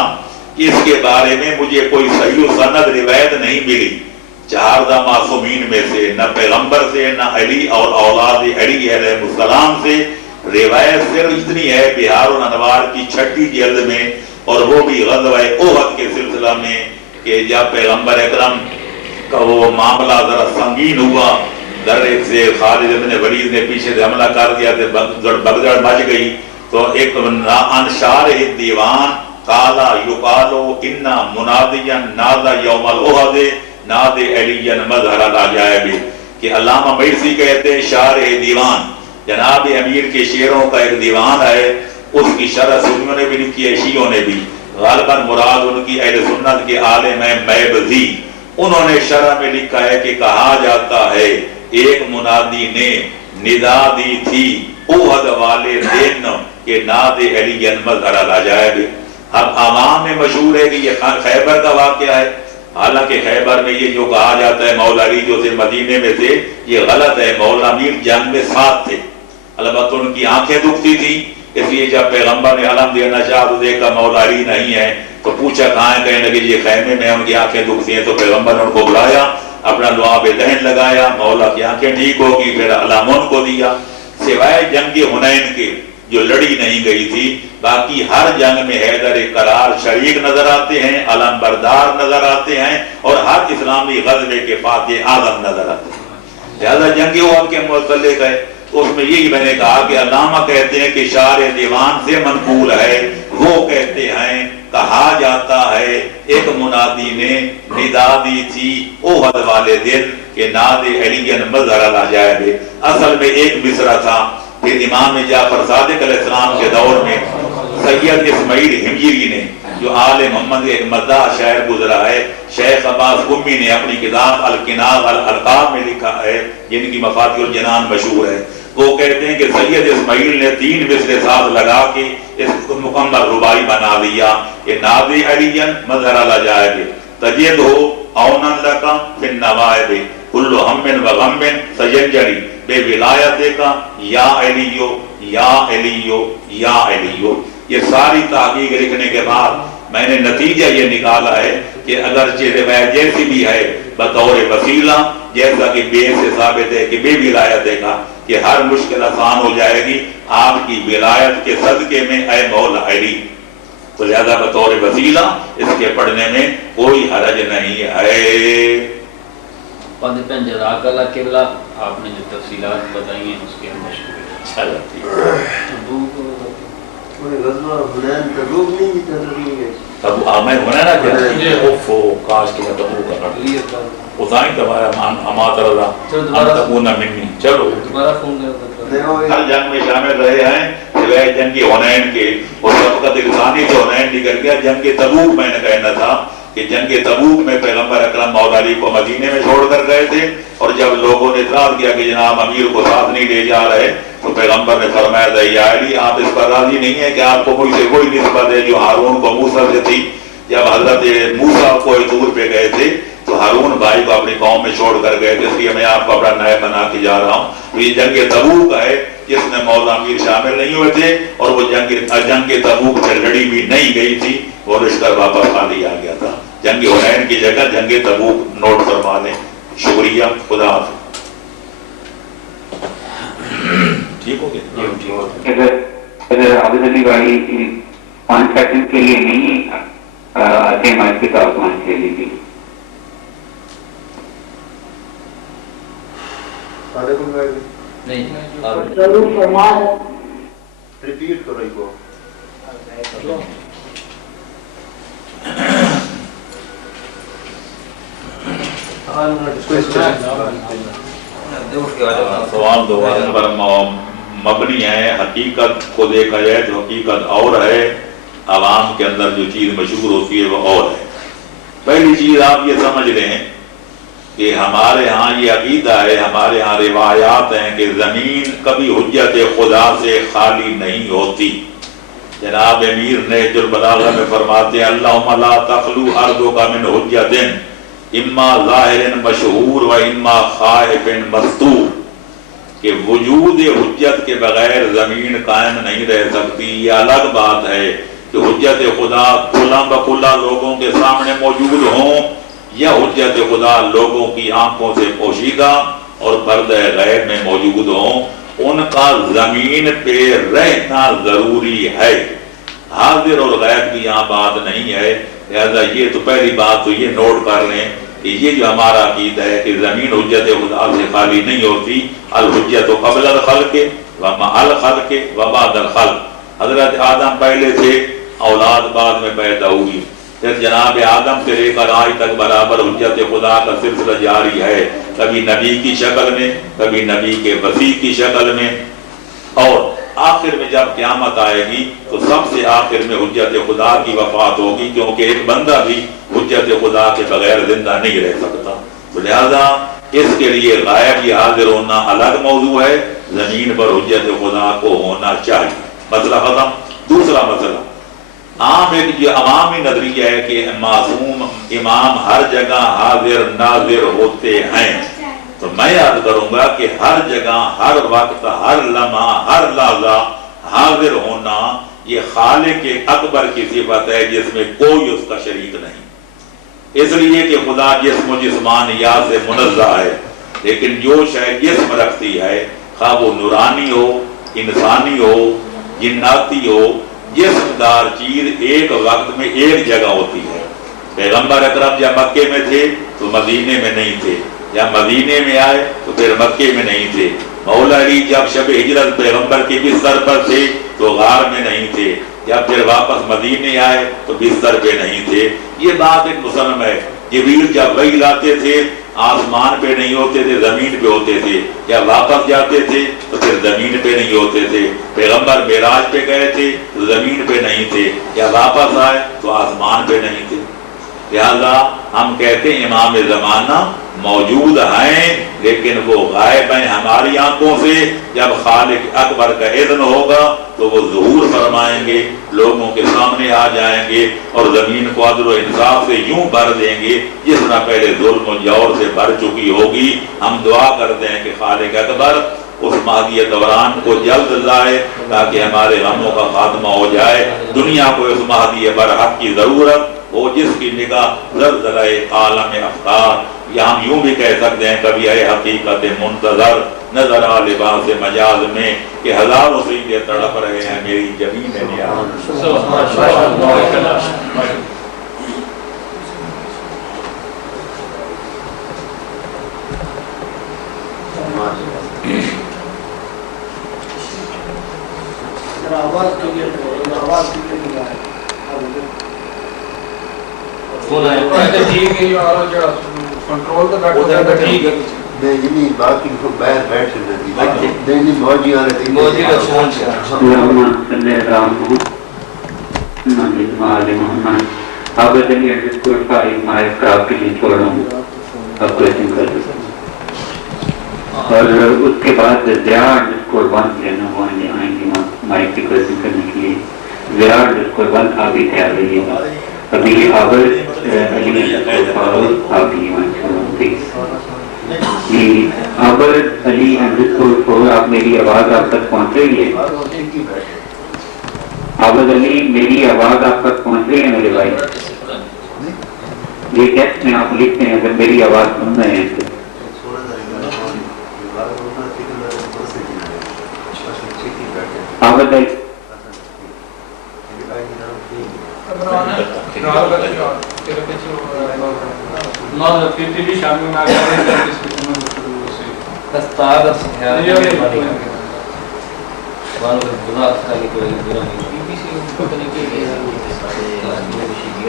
کہ اس کے بارے میں مجھے کوئی صحیح و سند روایت نہیں ملی 4 معصومین میں سے, نہ پیغمبر سے, نہ علی اور اولاد علی علیہ السلام سے. روایت صرف اتنی ہے بہار الانوار کی 6 جلد میں, اور وہ بھی غزوہ احد کے سلسلہ میں کہ جب پیغمبر اکرم کا وہ معاملہ ذرا سنگین ہوا, درے سے خالد بن ولید نے پیچھے سے حملہ کر دیا, بگدڑ مچ گئی. تو ایک انشار دیوان قالا یقالو انا منادیا نادا یوم الاحد ناد علی مظہر العجائب, کہ علامہ مرسی کہتے ہیں شار دیوان جناب امیر کے شعروں کا ایک دیوان ہے, اس کی شرح سنیوں نے بھی لکھی ہے, شیعوں نے بھی. غالباً مراد ان کی اہل سنت کے عالم ہیں میبزی, انہوں نے شرح میں لکھا ہے کہ کہا جاتا ہے ایک منادی نے ندا دی تھی احد والے دن کہ ناد علی مظہر العجائب. اب عوام میں مشہور ہے کہ یہ خیبر کا واقعہ ہے, حالانکہ خیبر میں یہ جو کہا جاتا ہے مولا علی جو تھے مدینے میں تھے, یہ غلط ہے. مولا امیر جنگ میں 7 تھے, البتہ ان کی آنکھیں دکھتی تھی, اس لیے جب پیغمبر نے علم دینا چاہا تو دیکھا مولا علی نہیں ہے, تو پوچھا کہاں ہے, کہنے لگے یہ خیمے میں ان کی آنکھیں دکھتی ہیں. تو پیغمبر نے ان کو بلایا اپنا لعاب دہن لگایا، مولا کی آنکھیں ٹھیک ہوگی، پھر علامون کو دیا. سوائے جنگ حنین کے جو لڑی نہیں گئی تھی، باقی ہر جنگ میں حیدر قرار شریک نظر آتے ہیں، علم بردار نظر آتے ہیں، اور ہر اسلامی غزوے کے فاتح اعظم نظر آتے ہیں. لہذا جنگ احد کے متعلق ہے اس میں یہی میں نے کہا کہ علامہ کہتے ہیں کہ شعر دیوان سے منقول ہے. وہ کہتے ہیں کہا جاتا ہے ایک منادی نے ندا دی تھی احد والے دن کہ ناد علی مظہر العجائب. اصل میں ایک مصرع تھا کہ امام جعفر صادق علیہ السلام کے دور میں سید اسماعیل ہمجری نے، جو آل محمد ایک مداح شاعر گزرا ہے، شیخ عباس قمی نے اپنی کتاب الکناز الالقاب میں لکھا ہے، جن کی مفاتیح الجنان مشہور ہے. وہ کہتے ہیں کہ سید اسماعیل نے 3 مصرے ساتھ لگا کے اس کو مکمل رباعی بنا دیا کہ ناد علی مظہر العجائب تجد ہو اونا لکا فی النوائب کل ہم و غم سینجری بے ولایت کا یا علیو یا علیو یا علیو. یہ ساری تحقیق لکھنے کے بعد میں نے نتیجہ یہ نکالا ہے کہ اگرچہ روایت جیسی بھی ہے بطور وسیلہ، جیسا کہ بے سے ثابت ہے کہ بے ولایت کا کہ ہر مشکل آسان ہو جائے گی آپ کی ولایت کے صدقے میں اے مولا علی، تو لہذا بطور وسیلہ اس کے پڑھنے میں کوئی حرج نہیں ہے. پندھ پن جزاک اللہ قبلہ، آپ نے جو تفصیلات بتائی ہیں اس کے اندر شکریہ. اب میں ہونا نا کہ اوفو کاش کہ میں تبو کا کر لیا اتائیں تمہارا امات رضا انتقون منی. چلو ہر جنگ میں شامل رہے ہیں سوائے جنگ حنین کے، اور سبقت لسانی سے حنین نکل گیا. جنگ تبوک میں نے کہنا تھا کہ جنگ تبوک میں پیغمبر اکرم مولا علی کو مدینے میں چھوڑ کر گئے تھے، اور جب لوگوں نے اعتراض کیا کہ جناب امیر کو ساتھ نہیں لے جا رہے، تو پیغمبر نے فرمایا یا علی آپ اس پر راضی نہیں ہے کہ آپ کو مجھ سے کوئی نسبت ہے جو ہارون کو موسیٰ سے تھی. جب حضرت موسیٰ کو دور پہ گئے تھے تو ہارون بھائی کو اپنی قوم میں چھوڑ کر گئے تھے، اس لیے میں آپ کو اپنا نائب بنا کے جا رہا ہوں. تو یہ جنگ تبوک ہے جس میں مولا امیر شامل نہیں ہوئے تھے، اور وہ جنگ تبوک سے لڑی بھی نہیں گئی تھی، وہ لشکر واپس خالی آ گیا تھا. جنگ حنین کی جگہ جنگ تبوک نوٹ فرما لیں. شکریہ. خدا حافظ. ٹھیک ہو گیا. اگر عابد علی بھائی 5 سیکنڈ کے لیے نہیں آتے ہیں مائک کی تو آپ مان کے لیجیے. ضرور فرمائیں. ریپیٹ کرو ایک بار. سوال دوبارہ پر مبنی ہے. حقیقت کو دیکھا جائے تو حقیقت اور ہے، عوام کے اندر جو چیز مشہور ہوتی ہے وہ اور ہے. پہلی چیز آپ یہ سمجھ لیں کہ ہمارے ہاں یہ عقیدہ ہے، ہمارے ہاں روایات ہیں کہ زمین کبھی حجت خدا سے خالی نہیں ہوتی. جناب امیر نہج البلاغہ میں فرماتے ہیں اللہم لا تخلو ارضک من حجت اما ظاہر مشہور و اما خائف مستور، کہ وجود حجت کے بغیر زمین قائم نہیں رہ سکتی. یہ الگ بات ہے کہ حجت خدا کھلا بکھلا لوگوں کے سامنے موجود ہوں، یا حجت خدا لوگوں کی آنکھوں سے پوشیدہ اور پردہ غیب میں موجود ہوں. ان کا زمین پہ رہنا ضروری ہے. حاضر اور غیب کی یہاں بات نہیں ہے. لہذا یہ تو پہلی بات تو یہ نوٹ کر لیں کہ یہ جو ہمارا عقیدہ ہے کہ زمین حجت خدا سے خالی نہیں ہوتی. الحجت قبل الخلق وما الخلق وبعد الخلق. حضرت آدم پہلے تھے، اولاد بعد میں پیدا ہوئی، پھر جناب آدم سے لے کر آج تک برابر حجت خدا کا سلسلہ جاری ہے، کبھی نبی کی شکل میں، کبھی نبی کے وسیع کی شکل میں، اور آخر میں جب قیامت آئے گی تو سب سے آخر میں حجت خدا کی وفات ہوگی، کیونکہ ایک بندہ بھی حجت خدا کے بغیر زندہ نہیں رہ سکتا. لہذا اس کے لیے غائب یا حاضر ہونا الگ موضوع ہے، زمین پر حجت خدا کو ہونا چاہیے. مسئلہ ختم. دوسرا مسئلہ عام ایک جو عوامی نظریہ ہے کہ معصوم امام ہر جگہ حاضر ناظر ہوتے ہیں. تو میں یاد کروں گا کہ ہر جگہ، ہر وقت، ہر لمحہ، ہر لحظہ حاضر ہونا یہ خالق اکبر کی صفت ہے جس میں کوئی اس کا شریک نہیں. اس لیے کہ خدا جسم و جسمانیات سے منزہ ہے، لیکن جو شے جسم رکھتی ہے خواہ وہ نورانی ہو، انسانی ہو، جناتی ہو، جسم دار چیز ایک وقت میں ایک جگہ ہوتی ہے۔ پیغمبر اکرم جب مکے میں تھے تو مدینے میں نہیں تھے، جب مدینے میں آئے تو پھر مکے میں نہیں تھے۔ مولا علی جب شب ہجرت پیغمبر کے بستر پر تھے تو غار میں نہیں تھے، جب پھر واپس مدینے آئے تو بستر پہ نہیں تھے۔ یہ بات ایک مسلم ہے۔ جبریل جب وحی لاتے تھے آسمان پہ نہیں ہوتے تھے، زمین پہ ہوتے تھے، جب واپس جاتے تھے تو پھر زمین پہ نہیں ہوتے تھے۔ پیغمبر معراج پہ گئے تھے تو زمین پہ نہیں تھے، جب واپس آئے تو آسمان پہ نہیں تھے۔ لہذا ہم کہتے ہیں امام زمانہ موجود ہیں لیکن وہ غائب ہیں ہماری آنکھوں سے۔ جب خالق اکبر کا اذن ہوگا تو وہ ظہور فرمائیں گے، لوگوں کے سامنے آ جائیں گے اور زمین کو عدل و انصاف سے یوں بھر دیں گے جس طرح پہلے ظلم و جور سے بھر چکی ہوگی۔ ہم دعا کرتے ہیں کہ خالق اکبر اس مہدی دوران کو جلد لائے تاکہ ہمارے غموں کا خاتمہ ہو جائے۔ دنیا کو اس مہدی برحق کی ضرورت وہ جس کی نگاہ زلزلہ عالم افکار، یا ہم یوں بھی کہہ سکتے ہیں کبھی اے حقیقت منتظر نظر آ لباس مجاز میں کہ ہزاروں سیدے تڑپ رہے ہیں میری جبین نیاز۔ اور اس کے بعد زیاد اسکور 1 لینا ہوا آئیں گے مائک کی کوشش کرنے کے لیے۔ زیاد اسکور 1 آپ بھی تیار رہیے گا۔ ابھی عابد علی آپ بھی جی عابد علی _ آپ میری آواز آپ تک پہنچ رہی ہے؟ عابد علی میری آواز آپ تک پہنچ رہی ہے میرے بھائی؟ یہ ٹیکسٹ میں آپ لکھتے ہیں اگر میری آواز سن رہے ہیں تو۔ عابد علی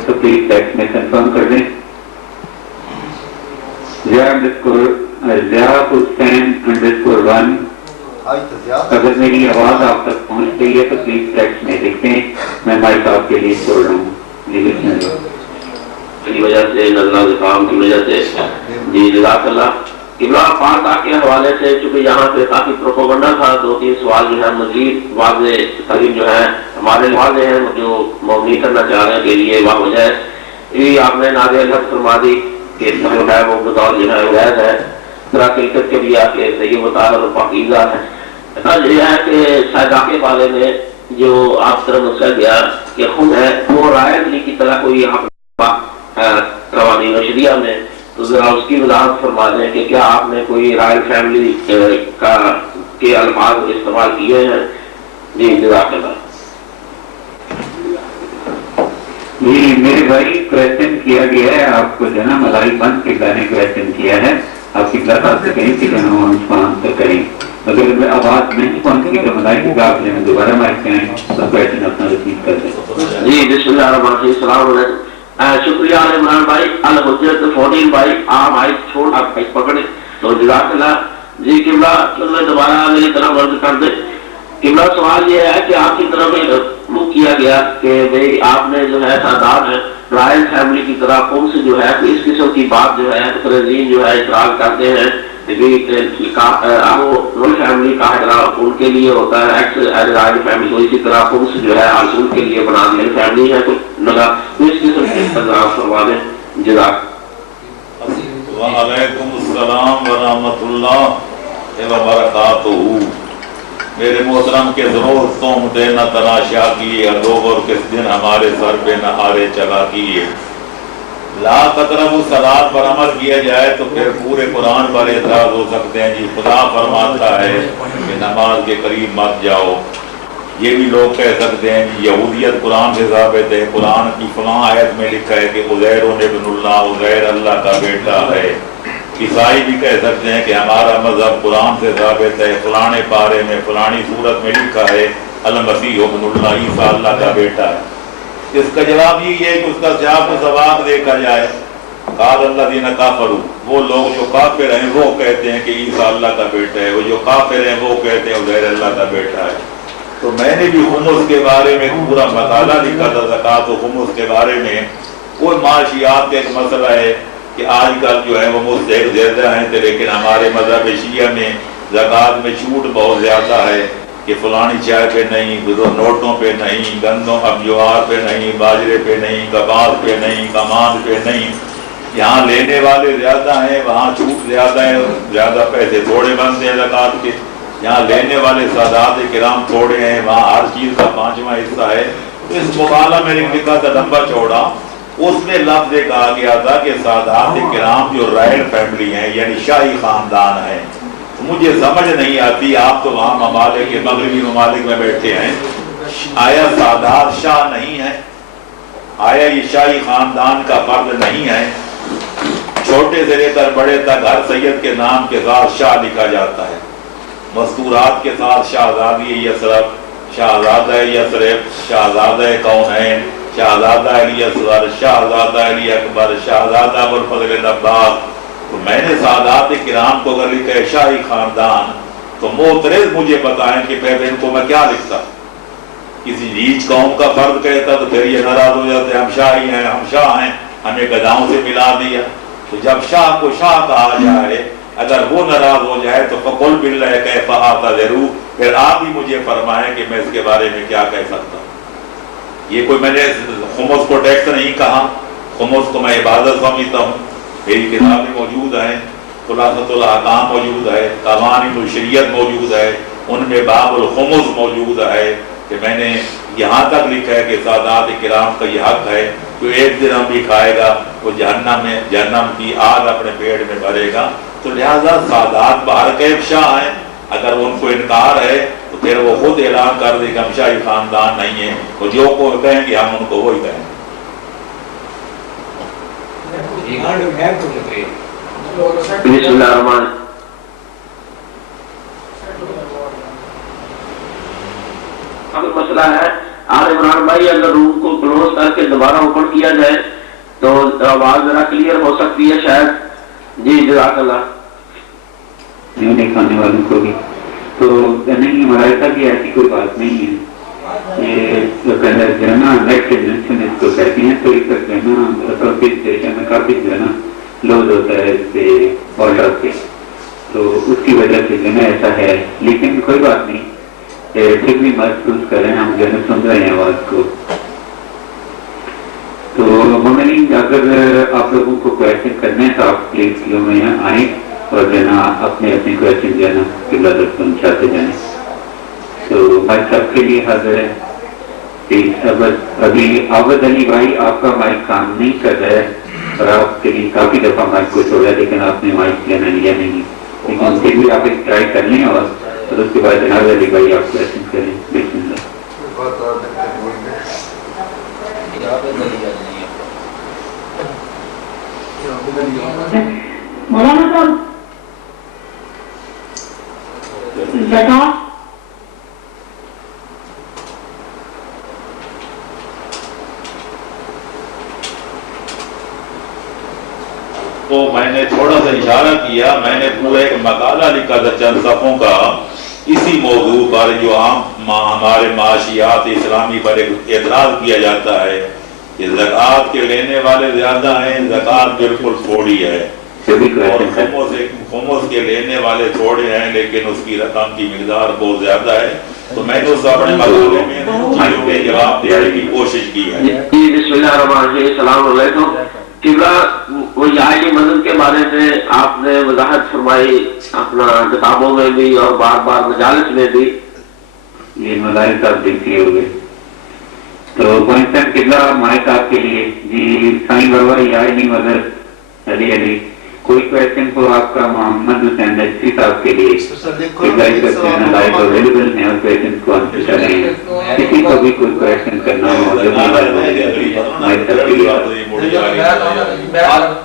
تو پلیز ٹیکسٹ میں کنفرم کر دیں۔ ضیاء_حسین_1 اگر میری آواز آپ تک پہنچ گئی ہے تو پلیز ٹیکسٹ میں لکھیں، میں مائک آپ کے لیے چھوڑ رہا ہوں۔ کی وجہ سے اللہ کے کام کی وجہ سے جی جزاک اللہ۔ قبلہ پاک کے حوالے سے چونکہ یہاں پہ کافی پروپیگنڈا تھا، 2-3 سوال جو ہے مزید واضح ترین جو ہے ہمارے واضح ہیں جو مبنی کرنا چاہ رہے ہیں کہ یہ واہ ہو جائے۔ یہ آپ نے نازل الحق فرما دی کہ جو ہے وہ بطور جو ہے غیر ہے، طرح کرکٹ کے بھی آپ کے صحیح مطالعہ اور پاکیزہ ہے۔ یہ ہے کہ شاہداقے والے نے جو آپ طرف مسئلہ گیا کہ خود ہے وہ رائے علی کی طرح کوئی قوانین شریعہ میں، تو ذرا اس کی وضاحت فرما دیں کہ کیا آپ نے کوئی رائل فیملی کے الفاظ استعمال کیے ہیں؟ جی جزاک اللہ۔ جی میرے بھائی کویسچن کیا گیا ہے آپ کو جو نا ملائی بند کے گانے کویسچن کیا ہے، آپ کی درخواست سے کہیں کہ ہم اس کو آنسر کریں، اگر آواز نہیں پہنچی تو ملائی کے قابلے میں دوبارہ مائک کریں تو کویسچن اپنا رسید کر دیں۔ جی بسم اللہ الرحمن الرحیم، السلام علیکم۔ شکریہ عمران بھائی، الحجت 14 بھائی آپ مائک چھوڑ آپ مائک پکڑیں تو جزاک اللہ۔ جی قبلہ میں دوبارہ میری طرف عرض کر دیں۔ قبلہ سوال یہ ہے کہ آپ کی طرف منہ کیا گیا کہ بھئی آپ نے جو ہے سردار ہے رائل فیملی کی طرح قوم سے جو ہے اس قسم کی بات جو ہے ترزین جو ہے اعتراض کرتے ہیں کہ رائل فیملی کا احترام ان کے لیے ہوتا ہے ایکس رائل فیملی کو اسی طرح قوم سے جو ہے اصول کے لیے بنا دی فیملی ہے تو لگا تو اس قسم کے اعتراض فرما دیں جزاک۔ وعلیکم السلام ورحمۃ اللہ وبرکاتہ۔ میرے محترم کے ضرور تم دے نہ تلاشا کیے لوگ اور کس دن ہمارے سر پہ نہ آرے چلا کیے، لا تقربوا الصلاۃ پر عمل کیا جائے تو پھر پورے قرآن پر اعتراض ہو سکتے ہیں. جی خدا فرماتا ہے کہ نماز کے قریب مت جاؤ. یہ بھی لوگ کہہ سکتے ہیں کہ یہودیت قرآن سے ثابت ہے, قرآن کی فلاں آیت میں لکھا ہے کہ عزیر ابن اللہ, عزیر اللہ کا بیٹا ہے. عیسائی بھی کہہ سکتے ہیں کہ ہمارا مذہب قرآن سے ثابت ہے, فلانے پارے میں فلانی صورت میں لکھا ہے المسیح ابن اللہ, عیسیٰ اللہ کا بیٹا ہے. اس کا جواب یہ ہے کہ اس کا سیاق و سباق دیکھا جائے. قال الذین کفروا, وہ لوگ جو کافر ہیں وہ کہتے ہیں کہ عیسیٰ اللہ کا بیٹا ہے, وہ جو کافر ہیں وہ کہتے ہیں عزیر اللہ کا بیٹا ہے. تو میں نے بھی خمس کے بارے میں پورا مقالہ لکھا تھا, زکوٰۃ و خمس کے بارے میں. کوئی معاشیات کا ایک مسئلہ ہے کہ آج کل جو ہے وہ مستحق زیادہ ہیں, لیکن ہمارے مذہب شیعہ میں زکوٰۃ میں چھوٹ بہت زیادہ ہے کہ فلانی چائے پہ نہیں, نوٹوں پہ نہیں, گندوں اب جوار پہ نہیں, باجرے پہ نہیں, کپاس پہ نہیں, کمان پہ نہیں. یہاں لینے والے زیادہ ہیں, وہاں چھوٹ زیادہ ہے, زیادہ پیسے تھوڑے بنتے ہیں زکوٰۃ کے. یہاں لینے والے سادات کرام تھوڑے ہیں, وہاں ہر چیز کا 5واں حصہ ہے. تو اس مقالہ میں نے لکھا تھا لمبا چوڑا, اس میں لفظ کہا گیا تھا کہ سادات کرام جو رائل فیملی ہیں یعنی شاہی خاندان ہیں. مجھے سمجھ نہیں آتی, آپ تو وہاں ممالک مغربی ممالک میں بیٹھے ہیں, آیا سادات شاہ نہیں ہے؟ آیا یہ شاہی خاندان کا فرد نہیں ہے؟ چھوٹے سے لے کر بڑے تک ہر سید کے نام کے ساتھ شاہ لکھا جاتا ہے. مستورات کے ساتھ شہزادی یسرف, شہزادہ یسرف, شہزادہ کونین, شہزادہ علی اصغر, شہزادہ علی اکبر, شہزادہ ابوالفضل عباس. تو میں نے سادات کرام کو اگر لکھا ہے شاہی خاندان تو معترض مجھے بتائیں کہ پہلے ان کو میں کیا لکھتا. کسی نیچ قوم کا فرد کہتا تو پھر یہ ناراض ہو جاتے ہم شاہی ہیں, ہم شاہ ہیں, ہمیں گداؤں سے ملا دیا. تو جب شاہ کو شاہ کہا جائے, اگر وہ ناراض ہو جائے تو فقل باللہ کیف اعتذر, پھر آپ ہی مجھے فرمائیں کہ میں اس کے بارے میں کیا کہہ سکتا ہوں. یہ کوئی میں نے خمس کو ٹیکس نہیں کہا, خمس کو میں عبادت سمجھتا ہوں. میری کتابیں موجود ہیں, خلاصۃ الاحکام موجود ہے, قوانین الشریعت موجود ہے, ان میں باب الخمس موجود ہے کہ میں نے یہاں تک لکھا ہے کہ سادات کرام کا یہ حق ہے کہ ایک درہم بھی کھائے گا وہ جہنم کی آگ اپنے پیٹ میں بھرے گا. تو لہٰذا سادات باہر کیف شاہ ہیں. اگر ان کو انکار ہے تو پھر وہ خود اعلان کر دے کہ ہم شاہی خاندان نہیں ہیں, وہ جو کو کہیں گے ہم ان کو وہی کہیں گے. بسم اللہ الرحمن. مسئلہ ہے آل عمران بھائی, اگر روم کو کلوز کر کے دوبارہ اوپن کیا جائے تو آواز ذرا کلیئر ہو سکتی ہے شاید. جی جزاک اللہ. کھانے والوں کو بھی تو نہیں, ہمارے ساتھ بھی ایسی کوئی بات نہیں ہے. یہ جو ہے نا نیٹ کنجنکشن اس کو کہتے ہیں, تو اس کا جو ہے نا اسٹیشن میں کافی جو ہے نا لوز ہوتا ہے اس پہ آرڈر پہ, تو اس کی وجہ سے جو ہے نا ایسا ہے. لیکن کوئی بات نہیں, پھر بھی محسوس کریں, ہم جو ہے نا سن رہے ہیں آواز کو. تو ممکن اگر آپ لوگوں کو کویشچن کرنے ہیں تو آپ پلیز کلو میں آئیں اور جو ہے نا اپنے اپنے کویشچن جو ہے نا قبلہ تک پہنچاتے جائیں. تو بھائی سب کے لیے حاضر ہے. ابھی عابد علی بھائی آپ کا مائک کام نہیں کر رہا ہے, اور آپ کے لیے کافی دفعہ مائک کو چھوڑا لیکن آپ نے مائک لینا لیا نہیں, لیکن پھر بھی آپ ایک ٹرائی کر لیں اور اس کے بعد جناب علی بھائی آپ کویشچن کریں. بسم اللہ. مولانا صاحب, زکوٰۃ تو میں نے تھوڑا سا اشارہ کیا, میں نے پورا ایک مقالہ لکھا تھا چند صفحوں کا اسی موضوع پر, جو عام ہمارے معاشیات اسلامی پر اعتراض کیا جاتا ہے کہ زکوٰۃ کے لینے والے زیادہ ہیں, زکوٰۃ بالکل تھوڑی ہے, اور خمس کے لینے والے تھوڑے ہیں لیکن اس کی رقم کی مقدار بہت زیادہ ہے. تو میں نے اس اپنے مقالے میں چیزوں کے جواب دینے کی کوشش کی ہے. بسم اللہ الرحمن الرحیم. السلام علیکم. قبلہ وہ عالی مدد کے بارے میں آپ نے وضاحت فرمائی اپنا کتابوں میں بھی اور بار بار مجالس میں بھی. یہ مظاہر صاحب دیکھتے ہوئے تو پاکستان قبلہ مائک آپ کے لیے جی سائیں بروا یا نہیں مدر علی علی کوئی کویشچن ہو آپ کا محمد حسین نجفی صاحب کے لیے لائف اویلیبل ہیں اور کویشچن کو آنسر کر رہے ہیں. کسی کو بھی کوئی کویشچن کرنا ہو جو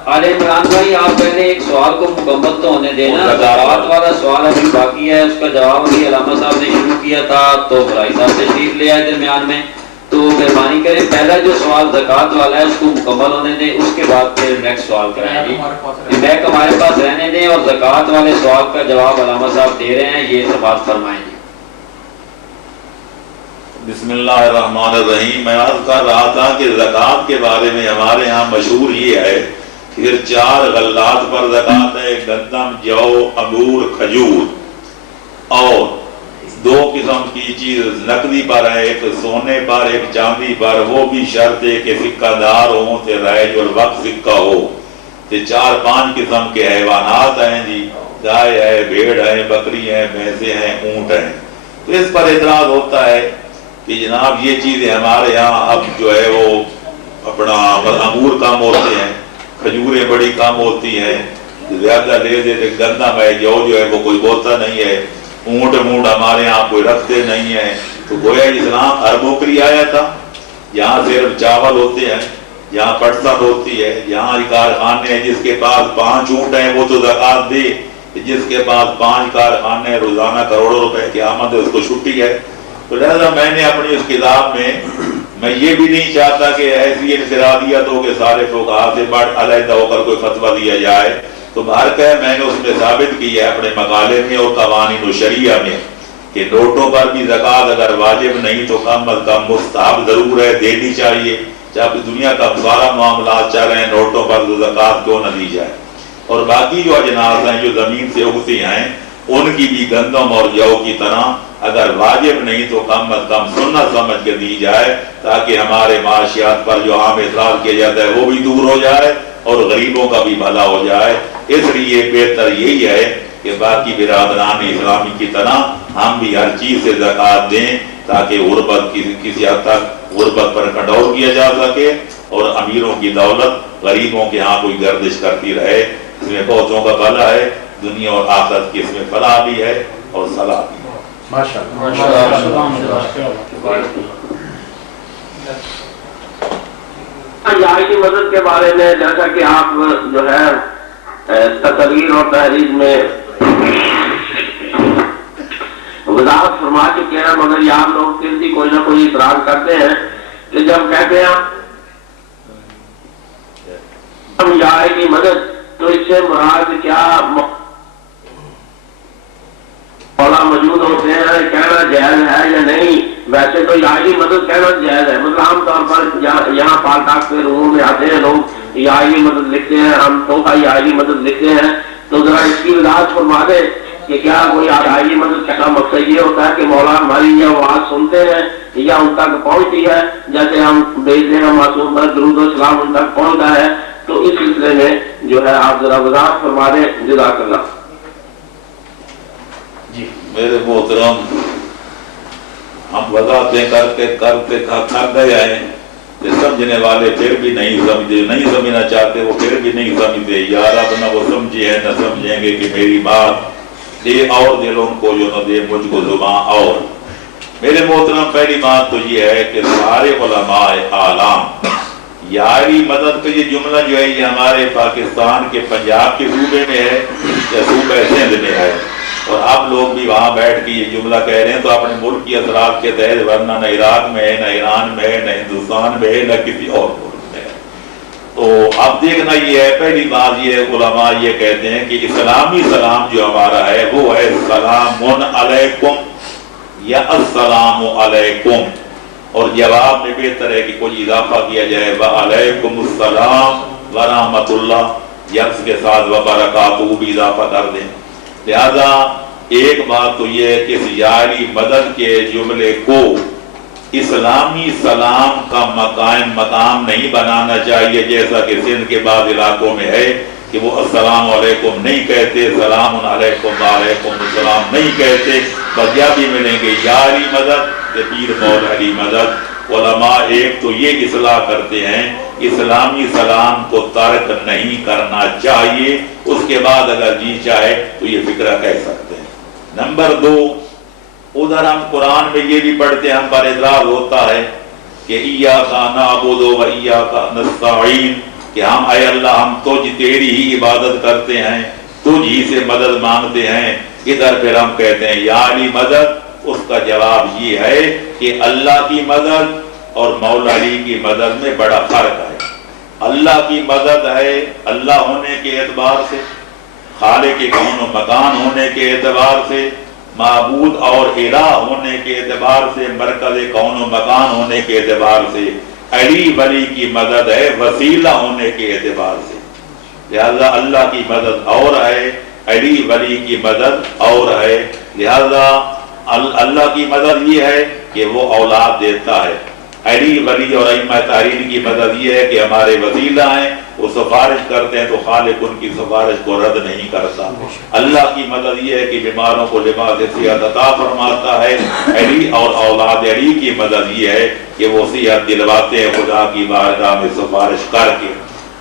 علی عمران بھائی آپ پہلے ایک سوال کو مکمل تو ہونے دینا. زکوٰۃ والا سوال ابھی باقی ہے, اس کا جواب ابھی علامہ صاحب نے شروع کیا تھا تو بھائی صاحب تشریف لے آئے درمیان میں, تو مہربانی کریں پہلا جو سوال زکوٰۃ والا ہے اس کو مکمل ہونے دیں, اس کے بعد پھر نیکسٹ سوال کرائیں گے. میک ہمارے پاس رہنے دیں اور زکوٰۃ والے سوال کا جواب علامہ صاحب دے رہے ہیں, یہ سوال فرمائیں گے. بسم اللہ الرحمن الرحیم. میں عرض کر رہا تھا کہ زکوٰۃ کے بارے میں ہمارے ہاں مشہور یہ ہے کہ 4 غلات پر زکوٰۃ ہے, گندم, جو, انگور, کھجور, اور 2 قسم کی چیز نقدی پر ہے, ایک سونے پر ایک چاندی پر, وہ بھی شرط ہے کہ سکہ دار ہوں تے رائج اور وقت سکہ ہو. تے 4-5 قسم کے حیوانات ہیں جی, گائے ہے, بھیڑ ہے, بکری ہیں, بھینسیں ہیں, اونٹ ہیں. تو اس پر اعتراض ہوتا ہے کہ جناب یہ چیزیں ہمارے یہاں اب جو ہے وہ اپنا انگور کم ہوتے ہیں, کھجوریں بڑی کم ہوتی ہیں, زیادہ لے دیتے, گندم ہے, جو ہے وہ کوئی بوتا نہیں ہے, اونٹ ہمارے یہاں کوئی رکھتے نہیں ہیں. تو گویا اسلام عربوں کے لیے آیا تھا, یہاں صرف چاول ہوتے ہیں, یہاں پٹسن ہوتی ہے, یہاں کارخانے ہیں, جس کے پاس 5 اونٹ ہیں وہ تو زکوٰۃ دے, جس کے پاس 5 کارخانے روزانہ کروڑوں روپے کی آمد ہے اس کو چھٹی ہے. تو لہذا میں نے اپنی اس کتاب میں یہ بھی نہیں چاہتا کہ ایسی انفرادیت ہو کہ سارے فقہاء سے علیحدہ ہو کر کوئی فتویٰ دیا جائے. تو بہرکہ میں نے اس میں ثابت کی ہے اپنے مقالے میں اور قوانین الشریعہ میں کہ نوٹوں پر بھی زکوٰۃ اگر واجب نہیں تو کم از کم مستحب ضرور ہے, دینی چاہیے. جب دنیا کا سارا معاملات چل رہے ہیں نوٹوں پر تو زکوٰۃ کیوں نہ دی جائے. اور باقی جو اجناس ہیں جو زمین سے اگتی ہیں ان کی بھی گندم اور جو کی طرح اگر واجب نہیں تو کم از کم سنت سمجھ کے دی جائے, تاکہ ہمارے معاشیات پر جو عام اعتراض کیا جاتا ہے وہ بھی دور ہو جائے اور غریبوں کا بھی بھلا ہو جائے. اس لیے بہتر یہی ہے کہ باقی برادران اسلامی کی طرح ہم بھی ہر چیز سے زکوٰۃ دیں, تاکہ غربت کسی حد تک غربت پر کنٹرول کیا جا سکے اور امیروں کی دولت غریبوں کے ہاں کوئی گردش کرتی رہے. اس میں بہتوں کا بھلا ہے, دنیا اور آخرت کی اس میں فلاح بھی ہے اور صلاح بھی ہے. کی مدد کے بارے میں جیسا کہ آپ جو ہے تقریر اور تحریر میں وضاحت فرما چکے ہیں, مگر یہاں لوگ پھر بھی کوئی نہ کوئی اعتراض کرتے ہیں کہ جب کہتے ہیں ہم جائے کی مدد تو اس سے مراد کیا مولا موجود ہوتے ہیں, کہنا جائز ہے یا نہیں؟ ویسے تو یائی مدد کہنا جائز ہے, مطلب عام طور پر یہاں پالٹاک کے روموں میں آتے ہیں لوگ یائی مدد لکھتے ہیں, ہم توحفہ یائی مدد لکھتے ہیں. تو ذرا اس کی وضاحت فرما دے کہ کیا کوئی یائی مدد کا مقصد یہ ہوتا ہے کہ مولا ہماری یہ آواز سنتے ہیں یا ان تک پہنچتی ہے, جیسے ہم بھیجتے ہیں معصوم پر درود و سلام ان تک پہنچتا ہے. تو اس سلسلے میں جو ہے آپ ذرا وضاحت فرما دیں, جزاک اللہ. میرے محترم, ہم وضاحتیں کرتے تھک گئے ہیں کہ سمجھنے والے پھر بھی نہیں سمجھے, نہیں سمجھنا چاہتے وہ پھر بھی نہیں سمجھتے. یا رب نہ وہ سمجھے ہیں نہ سمجھیں گے کہ میری بات دے اور دلوں کو جو نہ دے مجھ کو زباں اور. میرے محترم پہلی بات تو یہ ہے کہ سارے علماء اعلام یاری مدد کا یہ جملہ جو ہے یہ ہمارے پاکستان کے پنجاب کے صوبے میں ہے یا صوبہ سندھ میں ہے, اور آپ لوگ بھی وہاں بیٹھ کے یہ جملہ کہہ رہے ہیں تو اپنے ملک کی اثرات کے تحت, ورنہ نہ عراق میں ہے, نہ ایران میں ہے, نہ ہندوستان میں ہے, نہ کسی اور ملک میں ہے. تو اب دیکھنا یہ ہے, پہلی بات یہ ہے علماء یہ کہتے ہیں کہ اسلامی سلام جو ہمارا ہے وہ ہے سلام علیکم یا السلام علیکم, اور جواب میں بہتر ہے کہ کوئی اضافہ کیا جائے وعلیکم السلام ورحمۃ اللہ, یا اس کے ساتھ وبرکاتہ بھی اضافہ کر دیں. لہذا ایک بات تو یہ ہے کہ اس یاری مدد کے جملے کو اسلامی سلام کا مقام نہیں بنانا چاہیے, جیسا کہ سندھ کے بعض علاقوں میں ہے کہ وہ السلام علیکم نہیں کہتے, سلام علیکم وعلیکم السلام نہیں کہتے. پنجابی ملیں گے یاری مدد, پیر مولا علی مدد, علماء ایک تو یہ اصلاح کرتے ہیں اسلامی سلام کو ترک نہیں کرنا چاہیے، اس کے بعد اگر جی چاہے تو یہ فکرہ کہہ سکتے ہیں۔ نمبر 2، ادھر ہم قرآن میں یہ بھی پڑھتے ہیں، ہم پر اعتراض ہوتا ہے کہ ایاک نعبد و ایاک نستعین، کہ ہم اے اللہ ہم تیری ہی عبادت کرتے ہیں، تجھ ہی سے مدد مانگتے ہیں۔ ادھر پھر ہم کہتے ہیں یا علی مدد۔ اس کا جواب یہ ہے کہ اللہ کی مدد اور مولا علی کی مدد میں بڑا فرق ہے۔ اللہ کی مدد ہے اللہ ہونے کے اعتبار سے، خالق کون و مکان ہونے کے اعتبار سے، معبود اور الہ ہونے کے اعتبار سے، مرکز کون و مکان ہونے کے اعتبار سے۔ علی ولی کی مدد ہے وسیلہ ہونے کے اعتبار سے، لہذا اللہ کی مدد اور ہے، علی ولی کی مدد اور ہے۔ لہذا اللہ کی مدد یہ ہے کہ وہ اولاد دیتا ہے، علی ولی اور ائمہ تحریر کی مدد یہ ہے کہ ہمارے وسیلہ ہیں، وہ سفارش کرتے ہیں تو خالق ان کی سفارش کو رد نہیں کرتا۔ اللہ کی مدد یہ ہے کہ بیماروں کو لباس صحت عطا فرماتا ہے، علی اور اولاد علی کی مدد یہ ہے کہ وہ صحت دلواتے ہیں خدا کی بارگاہ میں سفارش کر کے۔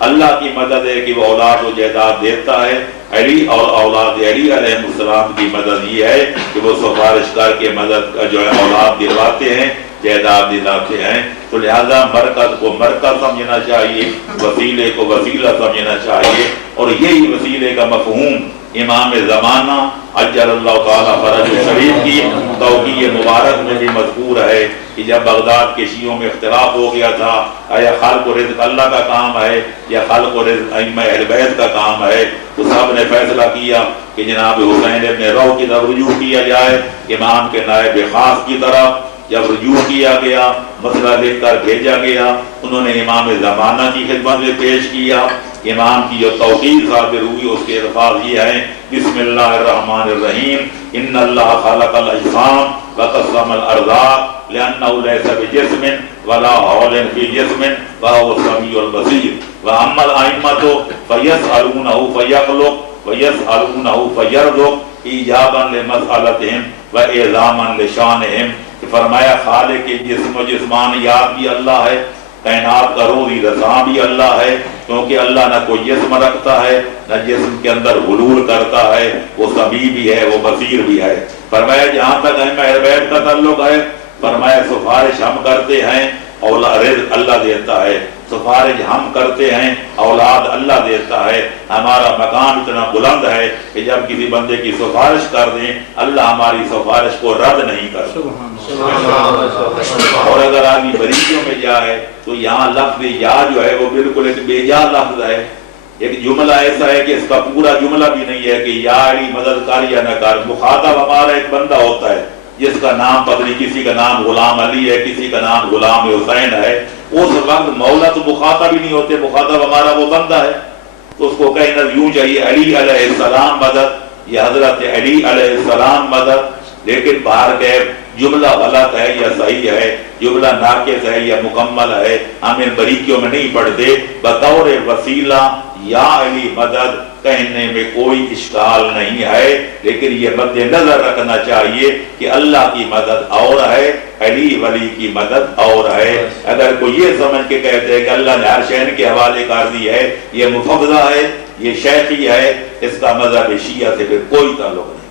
اللہ کی مدد ہے کہ وہ اولاد و جائیداد دیتا ہے، علی اور اولاد علی علیہ السلام کی مدد یہ ہے کہ وہ سفارش کر کے مدد جو ہے اولاد دلواتے ہیں، جائیداد دلاتے ہیں۔ تو لہذا مرکز کو مرکز سمجھنا چاہیے، وسیلے کو وسیلہ سمجھنا چاہیے، اور یہی وسیلے کا مفہوم امام زمانہ عجل اللہ تعالیٰ فرج شریف کی توقیع مبارک میں بھی مذکور ہے کہ جب بغداد کے شیعوں میں اختلاف ہو گیا تھا یا خلق و رزق اللہ کا کام ہے یا خلق و رزق ائمہ اہل بیت کا کام ہے، تو سب نے فیصلہ کیا کہ جناب حسین ابن رو کی طرف رجوع کیا جائے، امام کے نائب خاص کی طرف۔ جب رجوع کیا گیا، مسئلہ لکھ کر بھیجا گیا، انہوں نے امام زمانہ کی خدمت میں پیش کیا۔ امام کی جو توقیر صادر ہوئی اس کے الفاظ یہ ہیں، بسم اللہ الرحمن الرحیم، ان اللہ خلق الاجسام وقسم الارزاق لانه ليس بجسم ولا حول في جسم وهو السميع البصير واما الائمه فيسالونه فيخلق ويسالونه فيرزق ایجابا لمسالتهم واعظاما لشانهم۔ فرمایا خالق جسم و جسمانیات بھی اللہ ہے، کائنات کا روزی رساں بھی اللہ ہے، کیونکہ اللہ نہ کوئی جسم رکھتا ہے نہ جسم کے اندر حلول کرتا ہے، وہ سمیع بھی ہے، وہ بصیر بھی ہے۔ فرمایا جہاں تک ائمہ اہل بیت کا تعلق ہے، فرمایا سفارش ہم کرتے ہیں، اولاد رزق اللہ دیتا ہے، سفارش ہم کرتے ہیں، اولاد اللہ دیتا ہے۔ ہمارا مقام اتنا بلند ہے کہ جب کسی بندے کی سفارش کر دیں اللہ ہماری سفارش کو رد نہیں کرتا۔ اور اگر آدمی بریکیوں میں جائے تو یہاں لفظ یا جو ہے وہ بالکل ایک بے جا لفظ ہے، ایک جملہ ایسا ہے کہ اس کا پورا جملہ بھی نہیں ہے کہ یا علی مدد کر یا نہ کر۔ مخاطب ہمارا ایک بندہ ہوتا ہے جس کا نام پتنی، کسی کا نام غلام علی ہے، کسی کا نام غلام حسین ہے، اس وقت مولا تو مخاطب ہی نہیں ہوتے، مخاطب ہمارا وہ بندہ ہے، تو اس کو کہنا یوں چاہیے علی علیہ السلام مدد یا حضرت علی علیہ السلام مدد۔ لیکن باہر کے جملہ غلط ہے یا صحیح ہے، جملہ ناقص ہے یا مکمل ہے، ہم ان باریکیوں میں نہیں پڑھتے۔ بطور وسیلہ یا علی مدد کہنے میں کوئی اشکال نہیں ہے، لیکن یہ مد نظر رکھنا چاہیے کہ اللہ کی مدد اور ہے، علی ولی کی مدد اور ہے۔ اگر کوئی یہ سمجھ کے کہتے ہیں کہ اللہ نے ہر شہن کے حوالے کر دی ہے، یہ مفوضہ ہے، یہ شیخی ہے، اس کا مذہب شیعہ سے پھر کوئی تعلق نہیں۔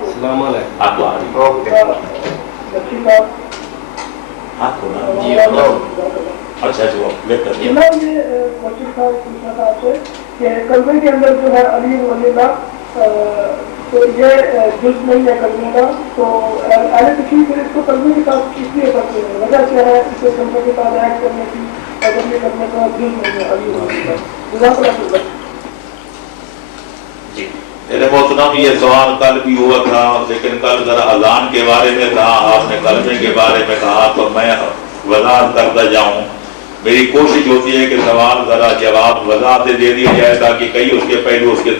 السلام علیکم۔ آپ کو اچھا جو جناب یہ مسجد صاحب پوچھنا تھا آپ سے کہ کلمے کے اندر جو ہے علی ولی اللہ تو یہ جز نہیں ہے کلمے کا، تو اہل تشریح پھر اس کو کلمے کے ساتھ کس لیے کرتے ہیں؟ وجہ کیا ہے اسے کلمے کے ساتھ ایڈ کرنے کی اگر یہ کلمے کا جز نہیں ہے علی ولی اللہ؟ جزاک اللہ خیر۔ میرے محترم یہ سوال کل بھی ہوا تھا، لیکن کل ذرا اذان کے بارے میں کہا، آپ نے کلمے کے بارے میں کہا، تو میں وضاحت کرتا جاؤں۔ میری کوشش ہوتی ہے کہ سوال ذرا جواب وضاحت سے دے دیا جائے تاکہ کئی اس کے پہلو اس کے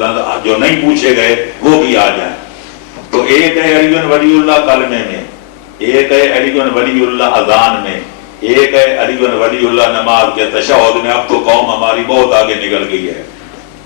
جو نہیں پوچھے گئے وہ بھی آ جائیں۔ تو ایک ہے علی ولی اللہ کلمے میں، ایک ہے علی ولی اللہ اذان میں، ایک ہے علی ولی اللہ نماز کے تشہد میں۔ اب تو قوم ہماری بہت آگے نکل گئی ہے،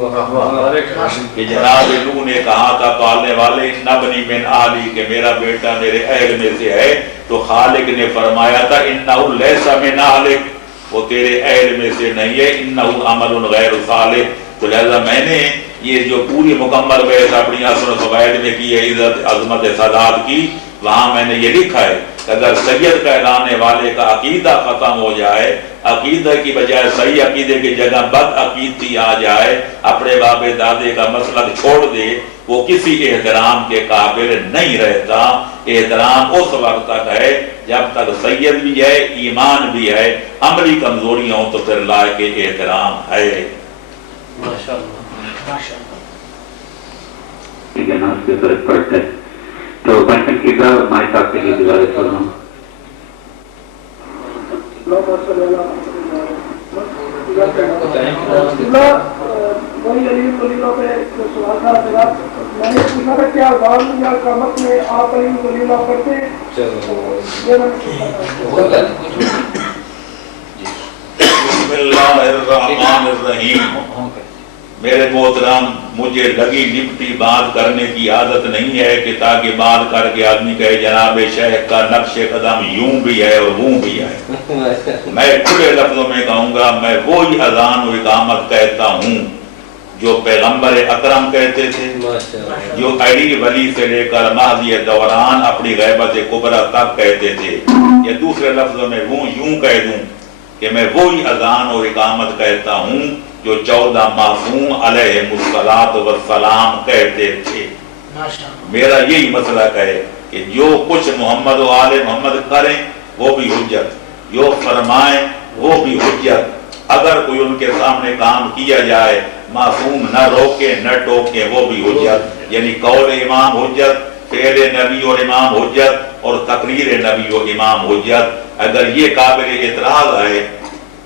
کہ جناب نوح نے کہا تھا پالنے والے نبنی من آلی کہ میرا بیٹا میرے اہل میں سے ہے، تو خالق نے فرمایا تھا انہو لیس من آلک، وہ تیرے اہل میں سے نہیں ہے، انہو عمل غیر صالح۔ تو لہذا میں نے یہ جو پوری مکمل بحث اپنی اثر و فوائد میں کی ہے عزت عظمت سادات کی، وہاں میں نے یہ لکھا ہے کہ اگر سید کہلانے والے کا عقیدہ ختم ہو جائے، عقیدہ کی بجائے صحیح عقیدے کی جگہ بد عقیدتی آ جائے، اپنے باپ دادے کا مسلک چھوڑ دے، وہ کسی احترام کے قابل نہیں رہتا۔ احترام اس وقت تک ہے جب تک سید بھی ہے، ایمان بھی ہے، عملی کمزوریاں ہوں تو پھر لائق احترام ہے۔ ٹھیک ہے نا، اس کے فرق پڑتا ہے۔ تو پنچم کی کا ہمارے ساتھ سے گزارش کر رہا ہوں۔ وہی علی کلیلہ پہ سوال تھا میرا، میں نے پوچھا تھا کیا اذان یا اقامت میں آپ علی کلیلہ کرتے ہیں؟ بسم اللہ الرحمن الرحیم۔ میرے محترم، مجھے لگی لپٹی بات کرنے کی عادت نہیں ہے کہ تاکہ بات کر کے آدمی کہے جناب شیخ کا نقش قدم یوں بھی ہے اور وہ بھی ہے۔ میں کھلے لفظوں میں کہوں گا، میں وہی اذان و اقامت کہتا ہوں جو پیغمبر اکرم کہتے تھے، جو علی ولی سے لے کر مہدی دوران اپنی غیبت کبریٰ تک کہتے تھے، یا دوسرے لفظوں میں وہ یوں کہہ دوں کہ میں وہی اذان و اقامت کہتا ہوں جو 14 معصوم علیہ الصلوۃ والسلام کہتے تھے۔ میرا یہی مسلک ہے کہ جو کچھ محمد و آل محمد کریں وہ بھی حجت، جو فرمائیں وہ بھی حجت، اگر کوئی ان کے سامنے کام کیا جائے معصوم نہ روکے نہ ٹوکے وہ بھی حجت، یعنی قول امام حجت، فعل نبی اور امام حجت، اور تقریر نبی و امام حجت۔ اگر یہ قابل اعتراض ہے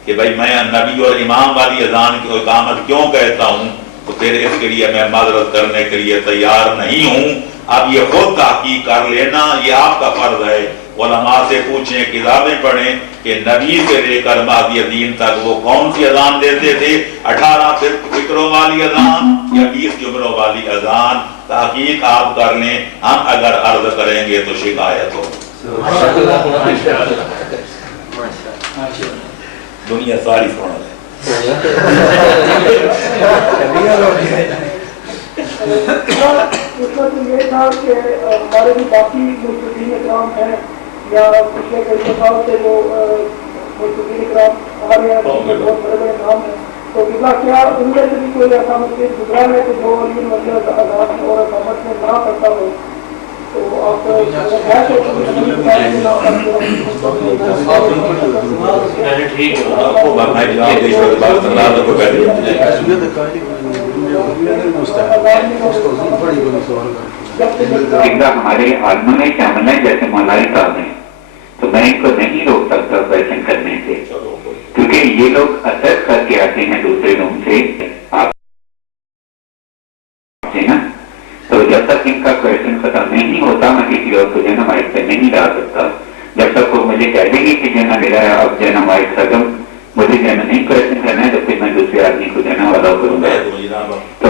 کہ بھئی میں نبی اور امام والی اذان کی اقامت کیوں کہتا ہوں، تو پھر اس کے لیے میں معذرت کرنے کے لیے تیار نہیں ہوں۔ اب یہ خود تحقیق کر لینا یہ آپ کا فرض ہے، علماء سے پوچھیں، کتابیں پڑھیں کہ نبی سے لے کر مہدی دین تک وہ کون سی اذان دیتے تھے، 18 فکروں والی اذان یا 20 جملوں والی اذان، تحقیق آپ کر لیں۔ ہم اگر عرض کریں گے تو شکایت ہو، دنیا ساری سونا ہے۔ تو یہ تھا کہ ہمارے بھی باقی مستقین اکرام ہیں یا پچھلے کئی سال سے جو مستقین اکرام ہمارے یہاں بہت بڑے بڑے کام ہیں، تو کیا ان میں سے بھی کوئی ایسا مستقل گزرا ہے کہ جو علی مسجد اذان اور اقامت میں نہ کرتا ہو، تو آپ ہمارے عالموں میں شامل ہیں جیسے مولائی صاحب ہیں، تو میں ان کو نہیں روک سکتا کویشچن کرنے سے، کیونکہ یہ لوگ اثر کر کے آتے ہیں دوسرے روم سے آپ سے نا، تو جب تک ان کا کویشچن ختم نہیں ہوتا میں کسی اور کو جو ہے نا مائک پہ نہیں ڈال سکتا۔ جب تک وہ مجھے کہہ دیں گے کہ جو ہے نا میرا اب جو ہے نا مائک ختم، مجھے جو ہے نا نہیں کویشچن کرنا ہے، تو پھر میں دوسرے آدمی کو جو ہے نا الاؤ کروں گا۔ تو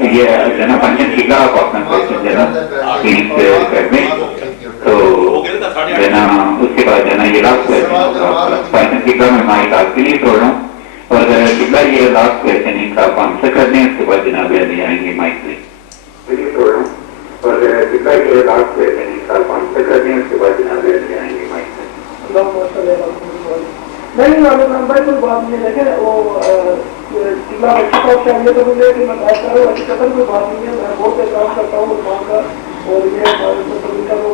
یہ جو ہے نا پنجن کی کا آپ اپنا کویشچن جو ہے نا پلیز کر دیں، تو جو ہے نا اس کے بعد جو ہے نا یہ لاسٹ کویشچن ہوگا۔ پنجن کی کا میں مائک آپ کے لیے چھوڑ رہا ہوں، اور قبلہ یہ لاسٹ کویشچن ہے آپ آنسر کر دیں، اس کے بعد جناب علی آئیں گے مائک پہ۔ اور قبلہ یہ لاسٹ کویشچن ہے آپ آنسر کر دیں، اس کے بعد جناب علی آئیں گے مائک پہ۔ نہیں بھائی کوئی بات نہیں، دیکھیں وہ قبلہ اچھی طور چاہیے تو مجھے کہ میں بات کروں، اچھی قدر کوئی بات نہیں ہے، میں بہت احترام کرتا ہوں عثمان کا، اور یہ ہمارے کا وہ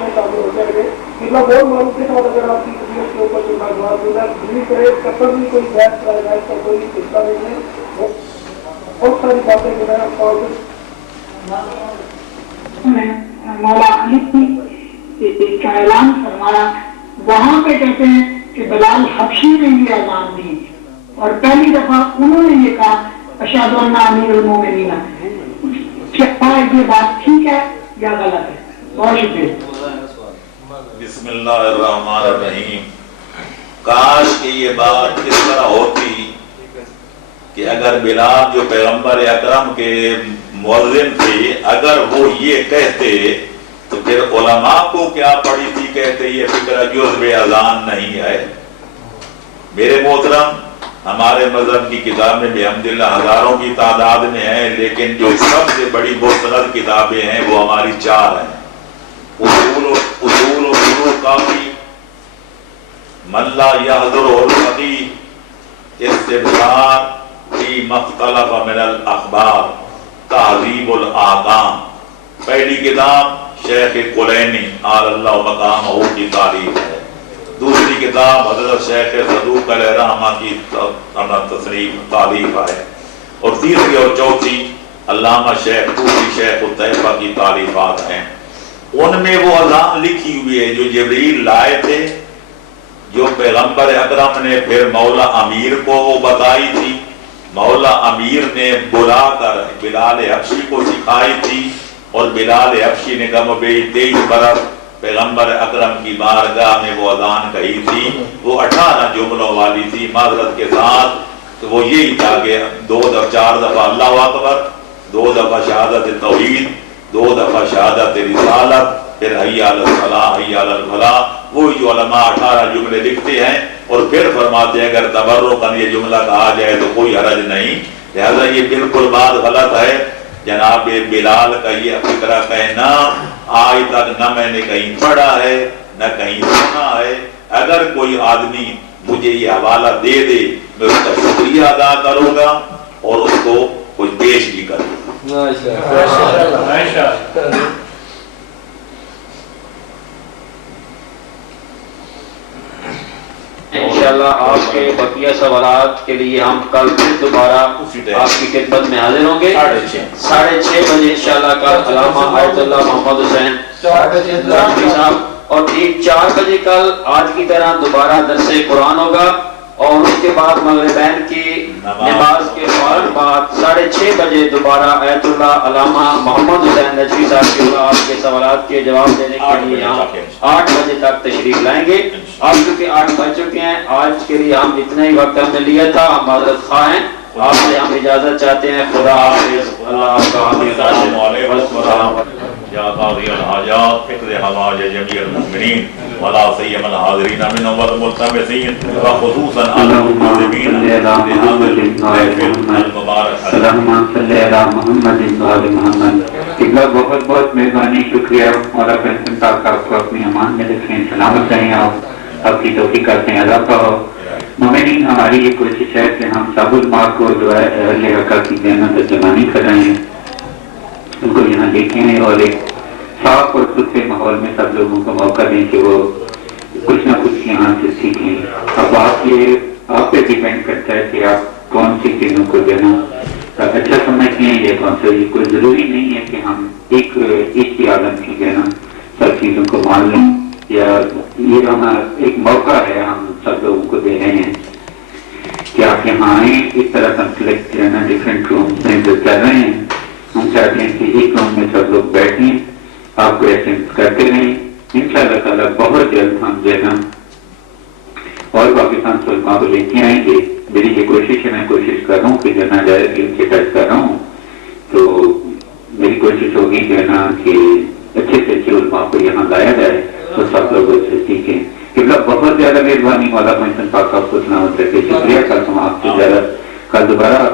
میں شامل ہو جائے گے۔ قبلہ بہت معلوم کے ساتھ اگر آپ کی طبیعت کے اوپر کوئی معلومات دینا دلی کرے، کبھی بھی کوئی بحث کا کوئی قصہ نہیں ہے، بہت ساری باتیں جو ہے مولا علی کا اعلان فرمایا، وہاں پہ کہتے ہیں کہ بلال حبشی نے یہ اذان دی، اور پہلی دفعہ انہوں نے یہ کہا اشہد ان امیر المومنین۔ کیا یہ بات ٹھیک ہے یا غلط ہے؟ بہت شکریہ۔ بسم اللہ الرحمن الرحیم۔ کاش کہ یہ بات اس طرح ہوتی کہ اگر بلال جو پیغمبر اکرم کے مؤذن تھے اگر وہ یہ کہتے تو پھر علماء کو کیا پڑی تھی کہتے یہ فکر جزو اذان نہیں ہے. میرے محترم ہمارے مذہب کی کتابیں بحمدللہ ہزاروں کی تعداد میں ہیں لیکن جو سب سے بڑی مستند کتابیں ہیں وہ ہماری 4 ہیں. اصول و فروع کافی، من لا یحضر الفقیہ، استبصار فی مختلف من الاخبار، تہذیب الاحکام. پہلی کتاب شیخ کلینی آل اللہ مقامہ کی تعریف ہے. دوسری کتاب حضرت شیخ صدوق علیہ رحمہ کی تصریف تعریف ہے. اور تیسری اور چوتھی علامہ شیخ طوسی شیخ الطیفہ کی تعریفات ہیں. ان میں وہ اذان لکھی ہوئی ہے جو جبریل لائے تھے، جو پیغمبر اکرم نے پھر مولا امیر کو وہ بتائی تھی. مولا امیر نے بلا کر بلال حبشی کو سکھائی تھی اور بلال حبشی نے کم و بیش 23 برس پیغمبر اکرم کی بارگاہ میں وہ اذان کہی تھی. وہ 18 جملوں والی تھی معذرت کے ساتھ. تو وہ یہی تھا کہ 4 دفعہ اللہ اکبر، 2 دفعہ شہادت توحید، 2 دفعہ شہادت رسالت، پھر حی علی الصلاۃ حی علی الفلاح. وہی جو علماء 18 جملے لکھتے ہیں اور پھر فرماتے ہیں اگر تبرکاً یہ جملہ کہا جائے تو کوئی حرج نہیں. لہذا یہ بالکل بات غلط ہے. جناب بلال کا یہ فکرہ کہنا آج تک نہ میں نے کہیں پڑھا ہے نہ کہیں سنا ہے. اگر کوئی آدمی مجھے یہ حوالہ دے دے میں اس کا شکریہ ادا کروں گا اور اس کو کچھ پیش بھی کروں گا. انشاءاللہ آپ کے بقیہ سوالات کے لیے ہم کل پھر دوبارہ آپ کی خدمت میں حاضر ہوں گے 6:30 بجے انشاءاللہ. کل علامہ آیت اللہ محمد حسین صاحب اور ٹھیک 4 بجے کل آج کی طرح دوبارہ درس قرآن ہوگا اور اس کے بعد مغربین کی نماز کے فوراً بعد 6:30 بجے دوبارہ آیت اللہ علامہ محمد حسین نجوی صاحب کی آپ کے سوالات کے جواب دینے کے لیے ہم 8 بجے تک تشریف لائیں گے. آپ چونکہ 8 بج چکے ہیں آج کے لیے ہم اتنا ہی وقت ہم نے لیا تھا. ہم معذرت خواہ ہیں، آپ سے ہم اجازت چاہتے ہیں. خدا حافظ. اللہ آپ کا حافظ. یا قاضی الحاجات اقض حوائج جمیع المؤمنین ولا سیما الحاضرین منهم والملتمسین وخصوصا المنتظمین اللہم صلی علی محمد وعلی محمد. بہت بہت مہربانی، شکریہ. مولا پنسن صاحب آپ کو اپنی امان میں رکھیں، سلامت رہیں، آپ کی توفیق کرتے ہیں اللہ کا. مومنین ہماری یہ کوشش ہے کہ ہم سب علماء کو جو ہے اہل حق کی جنت ترجمانی کر رہے ہیں، ان کو یہاں دیکھیں اور ایک صاف اور ستھرے ماحول میں سب لوگوں کو موقع دیں کہ وہ کچھ نہ کچھ یہاں سے سیکھیں. اب آپ پہ ڈیپینڈ کرتا ہے کہ آپ کون سی چیزوں کو دینا اچھا سمجھتے ہیں یا کون سا. یہ کوئی ضروری نہیں ہے کہ ہم ایک ہی عالم کی دینا سب چیزوں کو مان لیں، یا یہ ہمارا ایک موقع ہے ہم سب لوگوں کو دے رہے ہیں کہ آپ یہاں آئیں. اس طرح کنفلکٹ جو ہے نا ڈفرینٹ رومس میں جو کر رہے ہیں، ہم چاہتے ہیں کہ ایک روم میں سب لوگ بیٹھیں، آپ کو ایٹینڈ کرتے رہیں. انشاءاللہ تعالیٰ بہت جلد ہم جو ہے نا اور پاکستان سے علماء کو لے کے آئیں گے. میری یہ کوشش ہے، میں کوشش کر رہا ہوں کہ جو ہے نا ڈائریکٹلی ان سے ٹچ کر رہا ہوں، تو میری کوشش ہوگی جو ہے نا کہ اچھے سے اچھے علماء کو یہاں لایا جائے تو سب لوگ اس سے سیکھیں. بہت زیادہ مہربانی مولا محسن پاک آپ کو سنا ہوتا ہے. شکریہ. کل ہم آپ سے زیادہ کل دوبارہ